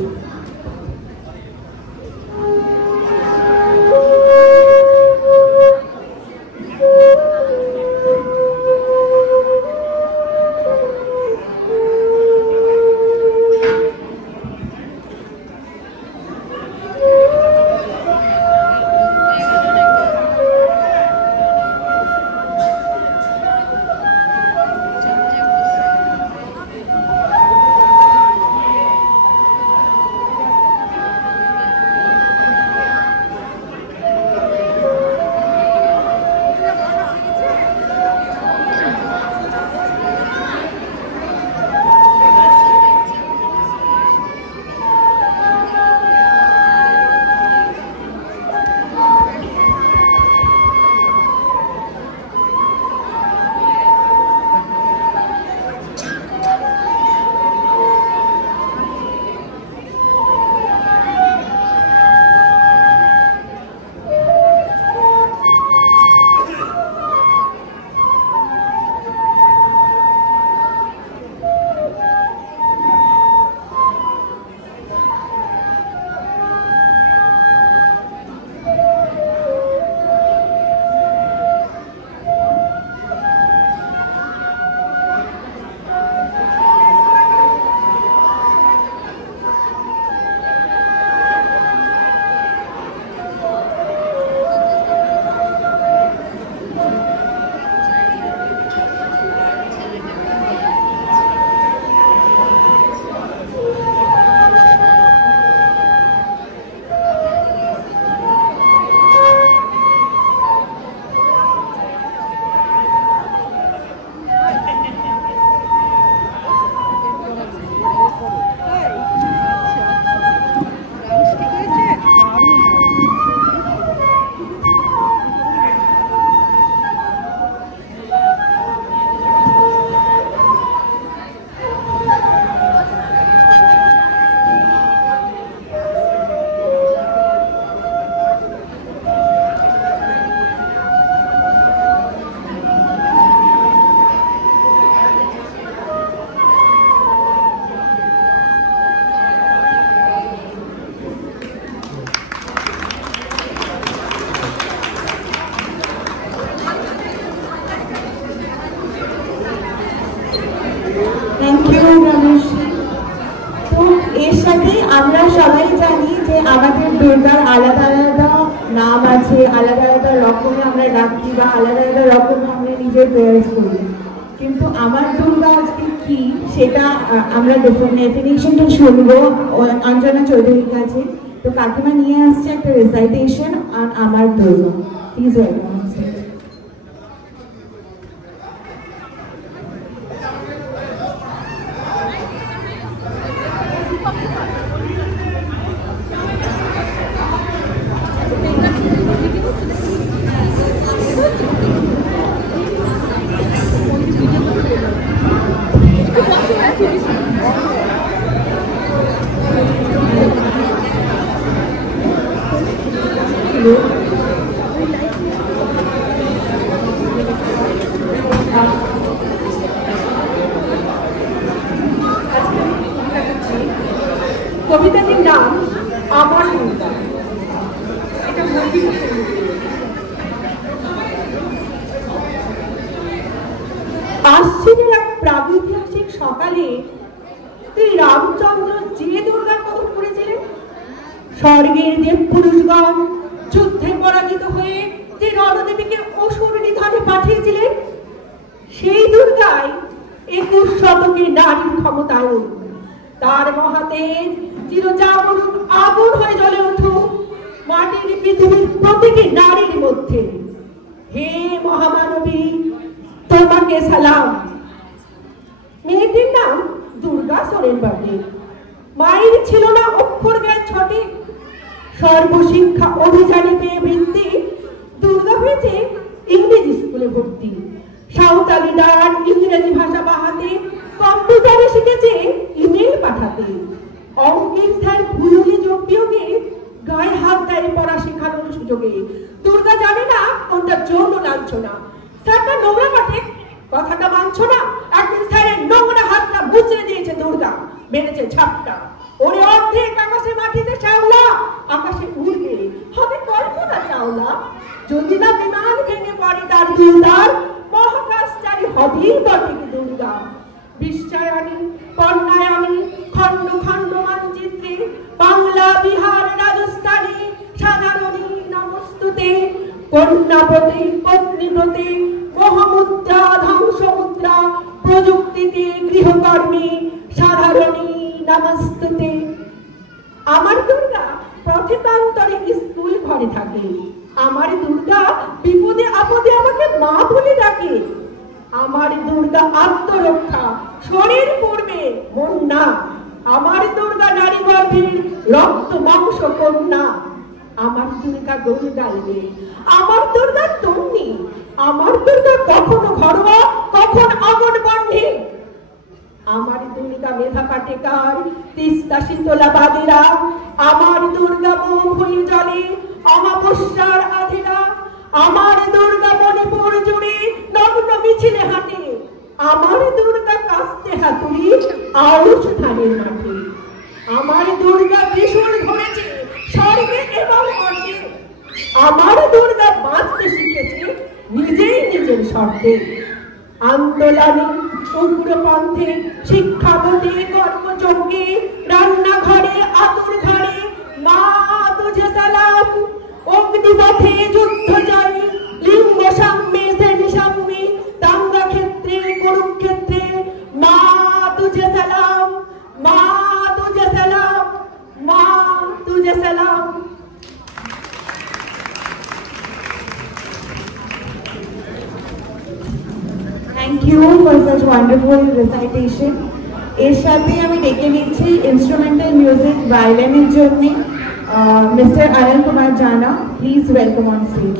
আলাদা আলাদা রকমে আমরা রাখি বা আলাদা আলাদা রকমে আমরা নিজের প্রেয়ার্স করি, কিন্তু আমার দুর্গা আজকে কি সেটা আমরা ডেফিনেশনটা শুনবো অঞ্জনা চৌধুরীর কাছে। তো কাকিমা নিয়ে আসছে একটা রেসাইটেশন অন আমার দুর্গা। Please welcome. কবিতাটির নাম আমার দুর্গা। এটা আশ্বিনের এক প্রাগৈতিহাসিক সকালে শ্রী রামচন্দ্র যে দুর্গার কথা করেছিলেন, স্বর্গের দেব পুরুষগণ যুদ্ধে পরাজিত হয়ে যে রণদেবীকে অসুর নিধনে পাঠিয়েছিলেন, সেই দুর্গাই 21 শতকে নারীর ক্ষমতায়ন। তার মহাতেজ চিরজাগরুক আগুন হয়ে জ্বলে উঠুক মাটির পৃথিবীর প্রতিটি নারীর মধ্যে। হে মহামানবী, তোমাকে সালাম। মেয়েটির নাম দুর্গা সোরেনবাবু। মায়ের ছিল না অক্ষর জ্ঞান ছটে, সর্বশিক্ষা অভিযানে পেয়ে বৃত্তি দুর্গা হয়েছে ইংরেজি স্কুলে ভর্তি। সাঁওতালি গান ইংরেজি ভাষা বাহাতে, কম্পিউটারে শিখেছে ইমেল পাঠাতে। অঙ্কের স্যার ভুলুলি যোগ বিয়োগে গায়ে হাত দেয় পড়া শেখানোর সুযোগে। দুর্গা জানে না কোনটা যৌন লাঞ্ছনা। স্যারটা নোংরা কাটে, কথাটা মানছো না। একদিন স্যারের নোংরা হাতটা বুঝিয়ে দিয়েছে দুর্গা, মেরেছে ঝাপটা। ওরে অর্ধেক আকাশে মাটিতে শ্যাওলা, আকাশে উড়বে হবে কল্পনা চাওলা। যদি না বিমান ভেঙে পড়ে তার দুর্গার, মহাকাশচারী হবেই বটে কি দুর্গা। বিশ্বায়নী পণ্যায়নী খণ্ড খণ্ড মানচিত্রে, বাংলা বিহার রাজস্থানে সাধারণী নমস্তুতে। কন্যাপতি পত্নীব্রতে মহামুদ্রা ধ্বংসমুদ্রা, প্রযুক্তিতে গৃহকর্মী সাধারণী নমস্তুতে। আমার দুর্গা পথে প্রান্তরে স্কুল ঘরে থাকে। আমার দুর্গা বিপদে আপদে আমাকে মা বলে ডাকে। আমার দুর্গা আত্মরক্ষা, শরীর পড়বে মন না। আমার দুর্গা নারী গর্ভের রক্ত মাংস কন্যা। আমার দুর্গা গরু ডালবে, আমার দুর্গা তন্নি। আমার দুর্গা কখনো ঘরোয়া কখন আগুন বন্ধে। আমার দুর্গা মেধা পাটেকার তিস্তা শীতলা বাদিরা। আমার দুর্গা মুখ হয়ে জলে অমাবস্যার আধেরা। আমার দুর্গা মণিপুর জুড়ে নগ্ন মিছিলে হাঁটে। আমার দুর্গা কাস্তে হাতুড়ি আউশ ধানের মাঠে। আমার দুর্গা ত্রিশূল ধরেছে স্বর্গে এবং মর্তে। আমার দুর্গা বাঁচতে শিখেছে নিজেই নিজের শর্তে। আন্দোলনে উগ্রপন্থে শিক্ষাপথে কর্মযজ্ঞে রান্নাঘরে আতুর ঘরে মা তুঝে সালাম। অগ্নিপথে যুদ্ধ জয় লিঙ্গ সাম্যে শ্রেণী সাম্যে দাঙ্গা ক্ষেত্রে কুরুক্ষেত্রে মা তুঝে সালাম। মা তুঝে সালাম, মা তুঝে সালাম। Thank you for such wonderful recitation. এর সাথে আমি ডেকে নিচ্ছি ইনস্ট্রুমেন্টাল মিউজিক ভায়োলিনের জন্য মিস্টার আনন্দ কুমার জানা। Please welcome on stage.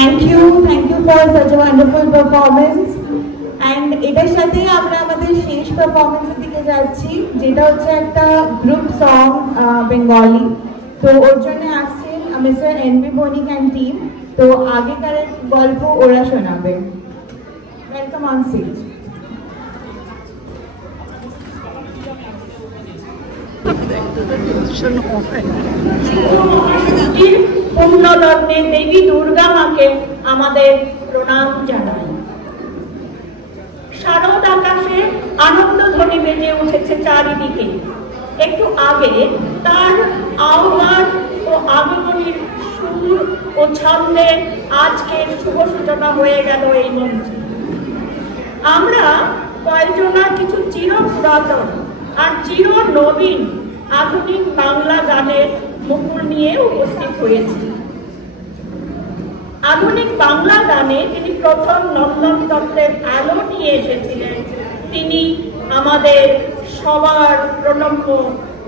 Thank you for such a wonderful performance. And এটার সাথেই আমরা আমাদের শেষ পারফরম্যান্সের দিকে যাচ্ছি, যেটা হচ্ছে একটা গ্রুপ সং বেঙ্গলি। তো ওর জন্য আসছেন mister NB Banik and team. তো আগেকার গল্প ওরা শোনাবে। Welcome on stage. পুণ্যলগ্নে দেবী দুর্গা মাকে আমাদের প্রণাম জানাই। শারদ আকাশে আনন্দ ধ্বনি বেজে উঠেছে চারিদিকে। একটু আগে তার আহ্বান ও আগমনীর সুর ও ছন্দে আজকের শুভ সূচনা হয়ে গেল এই মঞ্চে। আমরা কয়েকজনা কিছু চির পুরাতন আর চির নবীন আধুনিক বাংলা গানের মুকুল নিয়ে উপস্থিত হয়েছি। আধুনিক বাংলা গানে তিনি প্রথম নন্দন দত্তের আলো নিয়ে এসেছিলেন। তিনি আমাদের সবার প্রণম্য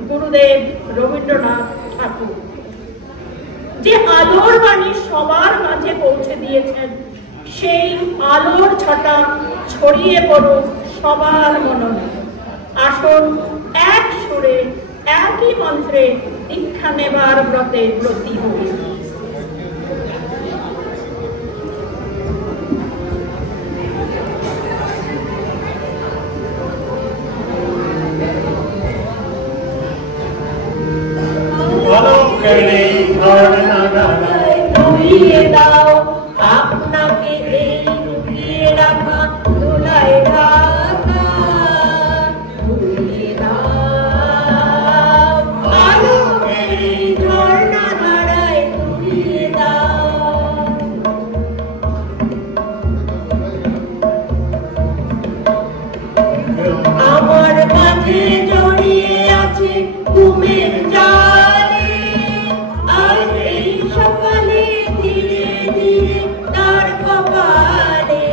গুরুদেব রবীন্দ্রনাথ ঠাকুর, যে আলোর বাণী সবার মাঝে পৌঁছে দিয়েছেন। সেই আলোর ছটা ছড়িয়ে পড়ুক সবার মননে। আসুন এক সুরে একই মন্ত্রে দীক্ষা নেবার ব্রতে ব্রতী হই। দাও আপনাকে এই লুকিয়ে রাখা দোলায় ঢাকা, দাও আলোকের ঝর্ণা ধারায় ডুবিয়ে দাও। আমার মাঝে জড়িয়ে আছে ঘুমের জালে, আর এই সকালে ধীরে ধীরে তার কপালে।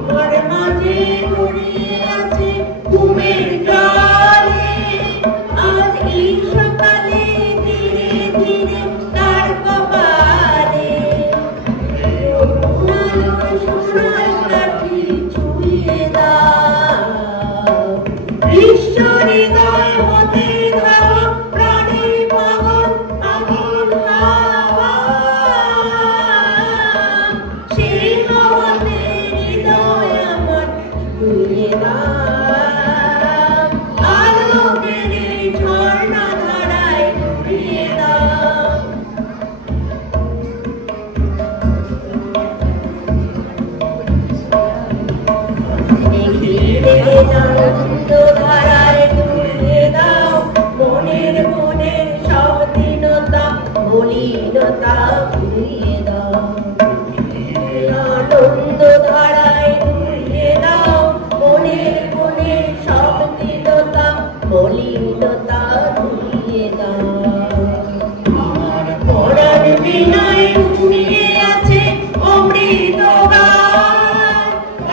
আমার মাঝে জড়িয়ে আছে ঘুমের জালে, আজ এই সকালে ধীরে ধীরে তার কপালে। সোনার কাঠি ছুঁয়ে দাও, বিশ্ব হৃদয় হতে ধাওয়া প্রাণের পাগল পাগল হাওয়া। সেই হাওয়াতে হৃদয় আমার ছুঁয়ে দাও, আলোকের এই ঝর্ণা ধারায় ডুবিয়ে দাও। ধারায় ডুবিয়ে দাও, মনের মনের সব দীনতা মলিনতা ভুলিয়ে দাও। আনন্দ ধারায় ডুবিয়ে দাও, মনের মনের সব দীনতা মলিনতা ভুলিয়ে দাও। আমার পরাণ বিনয় ঘুমিয়ে আছে অমৃত গান,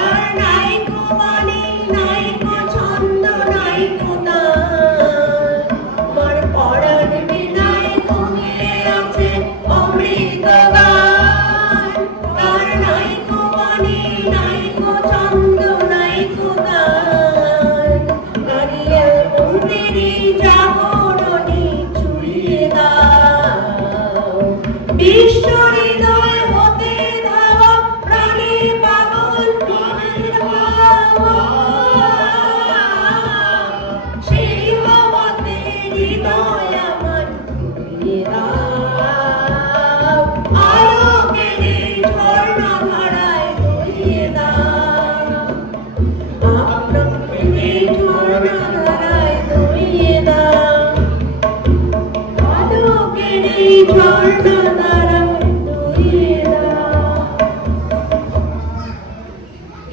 আর নাইকো বাণী নাইকো ছন্দ নাইকো তান। আমার পরাণ বিনয় ঘুমিয়ে আছে অমৃত গান, আর নাইকো বাণী নাইকো ছন্দ নাইকো তান। আরিয়াল মন্দিরে জাগরণী ছুঁয়ে দাও, বিশ্ব হৃদয় হতে ধাওয়া প্রাণের পাগল প্রেমের হাওয়া। সেই হাওয়াতে হৃদয় আমার ডুবিয়ে দাও, আলোকের এই ঝর্ণা ধারায় ডুবিয়ে দাও। আপনাকে এই ঝর্ণা ধারায় ডুবিয়ে দাও, আলোকের এই ঝর্ণা ধারায় ডুবিয়ে দাও।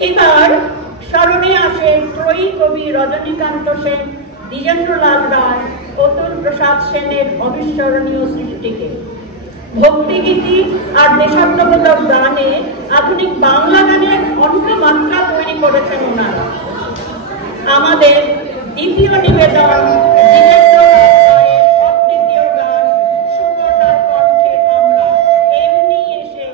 এবার স্মরণে আসে ত্রয়ী কবি রজনীকান্ত সেন, দ্বিজেন্দ্রলাল রায়, অতুল প্রসাদ সেনের অবিস্মরণীয় সৃষ্টিকে। ভক্তিগীতি আর দেশাত্মবোধক গানে আধুনিক বাংলা গানের অন্য মাত্রা তৈরি করেছেন ওনারা। আমাদের দ্বিতীয় নিবেদন দ্বিজেন্দ্রলাল রায়ের অদ্বিতীয় গান সুবর্ণার কণ্ঠে আমরা এমনি এসে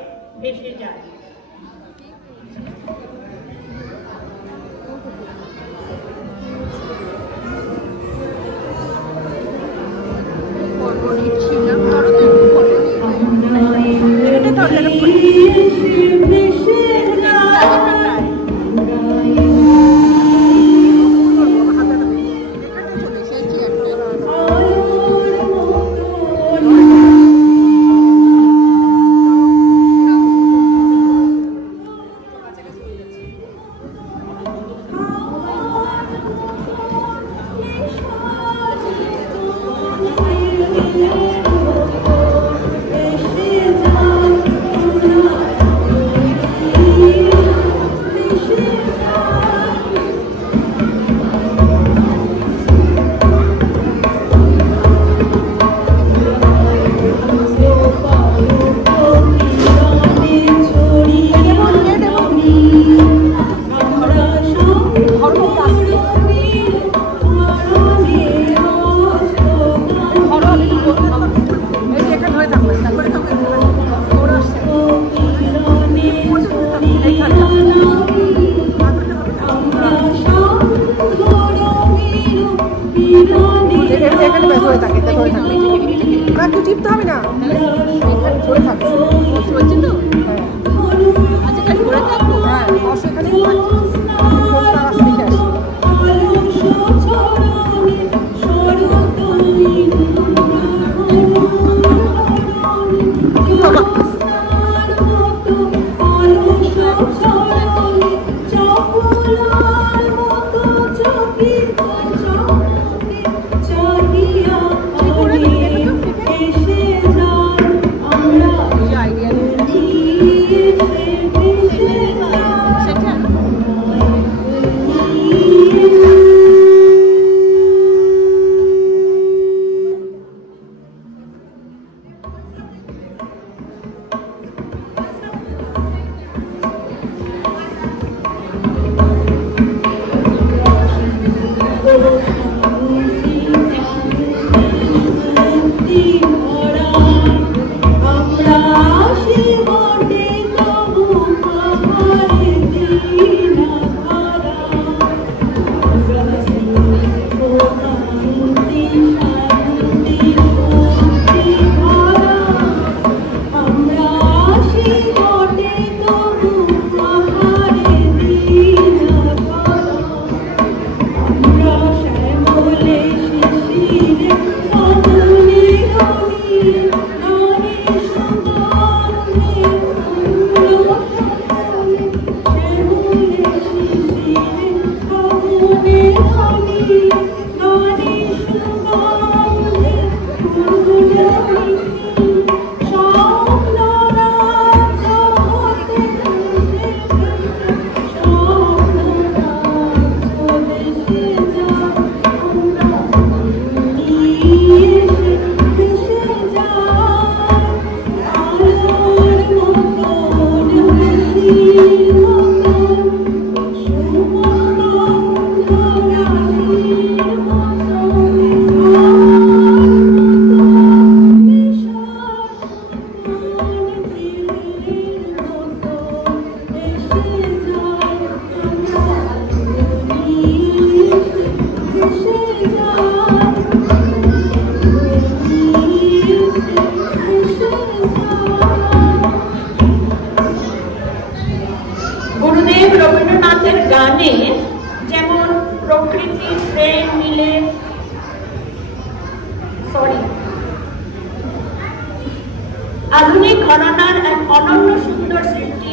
আধুনিক ঘরানার এক অনন্য সুন্দর সৃষ্টি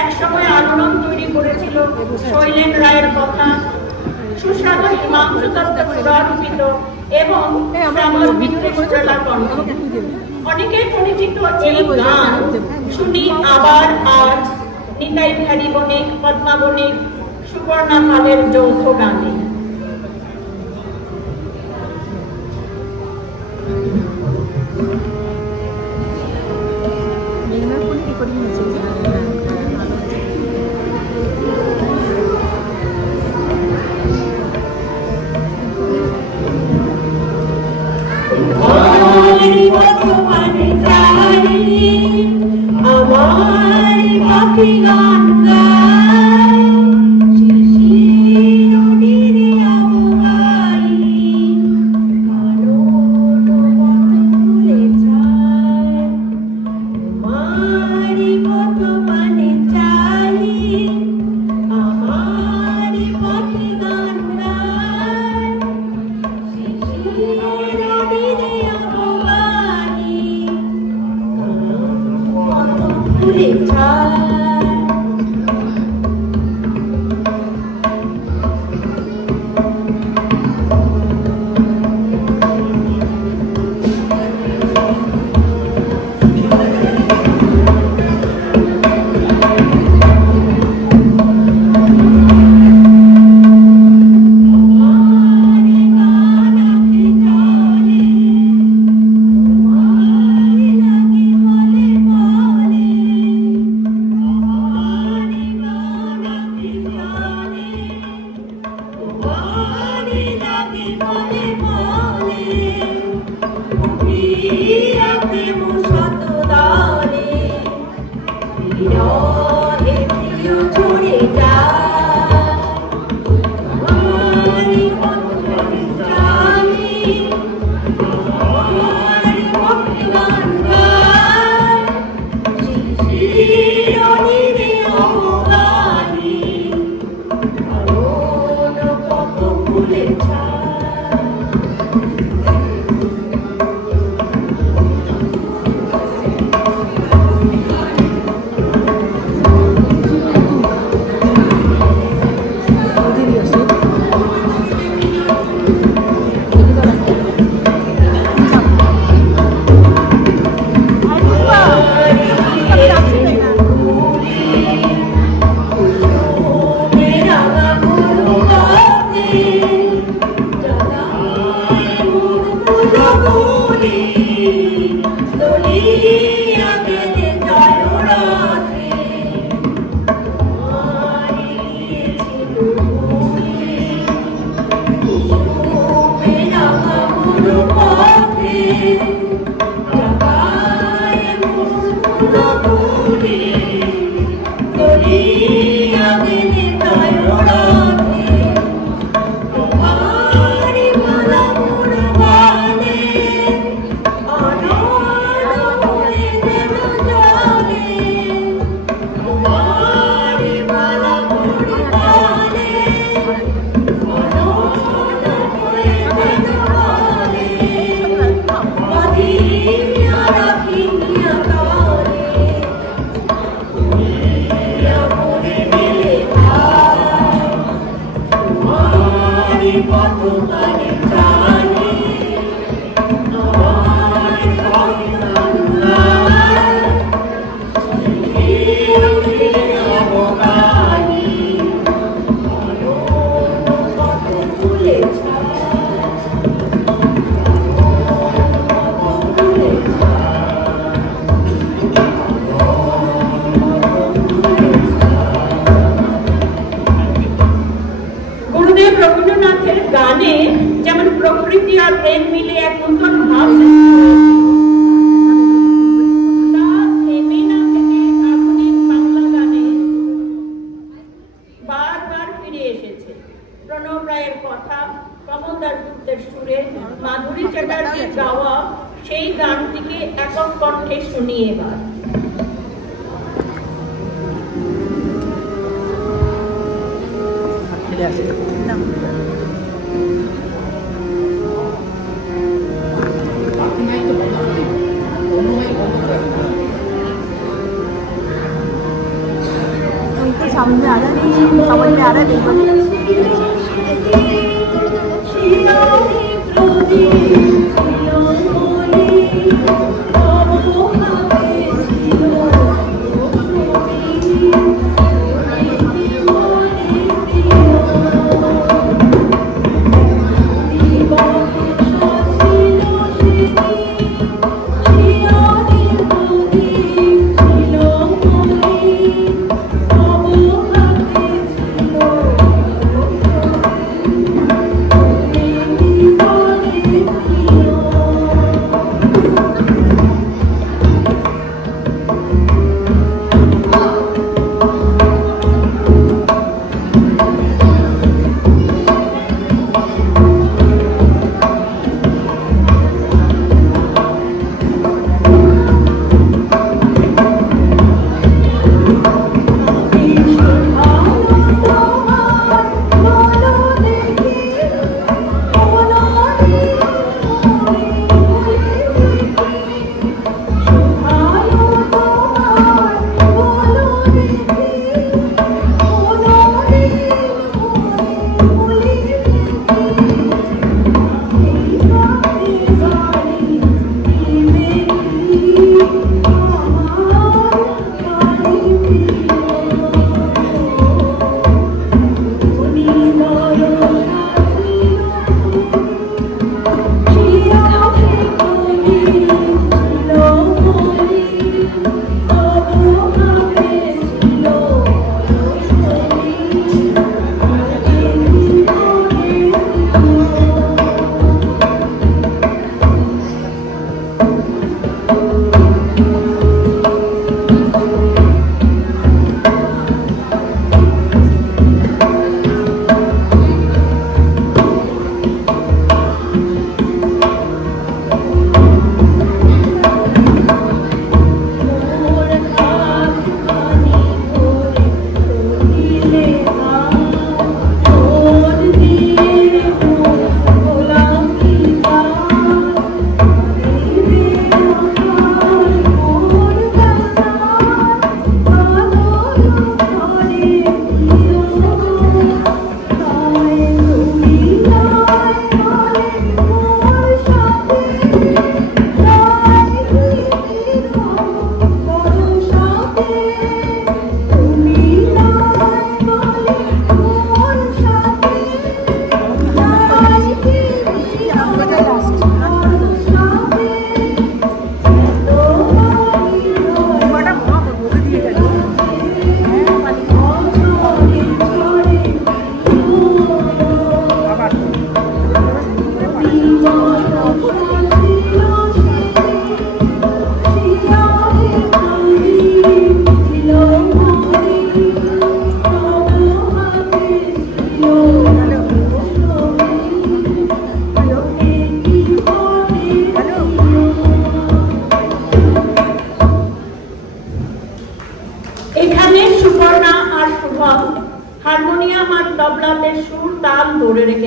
এক সময় আলোড়ন তৈরি করেছিল শৈলেন রায়ের কথা, সুস্বাদু হিমাংশু দত্ত পুনরূপিত এবং শ্যামল মিত্রের শ্রেলা কণ্ঠ। অনেকের পরিচিত এই গান শুনি আবার আজ নিতাই বিহারী বণিক, পদ্মা বণিক, সুবর্ণা পালের যৌথ গানে। গান গায় শিশির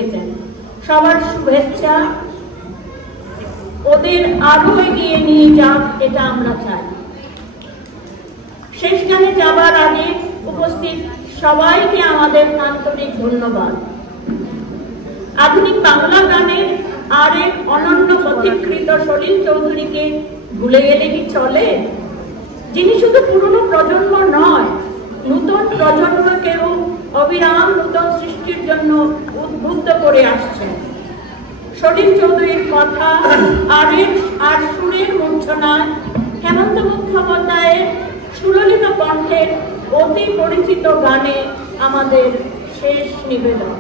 এসেছেন, সবার শুভেচ্ছা ওদের আরো এগিয়ে নিয়ে যাক, এটা আমরা চাই। শেষ গানে যাবার আগে উপস্থিত সবাইকে আমাদের আন্তরিক ধন্যবাদ। আধুনিক বাংলা গানের আরেক অনন্য পথিকৃত সলিল চৌধুরীকে ভুলে গেলে কি চলে, যিনি শুধু পুরনো প্রজন্ম নয়, নতুন প্রজন্মকেও অবিরাম নতুন সৃষ্টির জন্য উদ্বুদ্ধ করে আসছেন। সলিল চৌধুরীর কথা আর সুরের মূর্ছনায় হেমন্ত মুখোপাধ্যায়ের সুললিত কণ্ঠের অতি পরিচিত গানে আমাদের শেষ নিবেদন।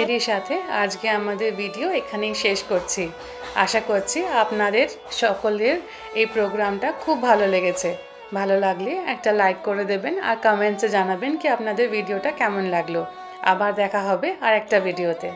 এরই সাথে আজকে আমাদের ভিডিও এখানেই শেষ করছি। আশা করছি আপনাদের সকলের এই প্রোগ্রামটা খুব ভালো লেগেছে। ভালো লাগলে একটা লাইক করে দেবেন আর কমেন্টসে জানাবেন কি আপনাদের ভিডিওটা কেমন লাগলো। আবার দেখা হবে আর একটা ভিডিওতে।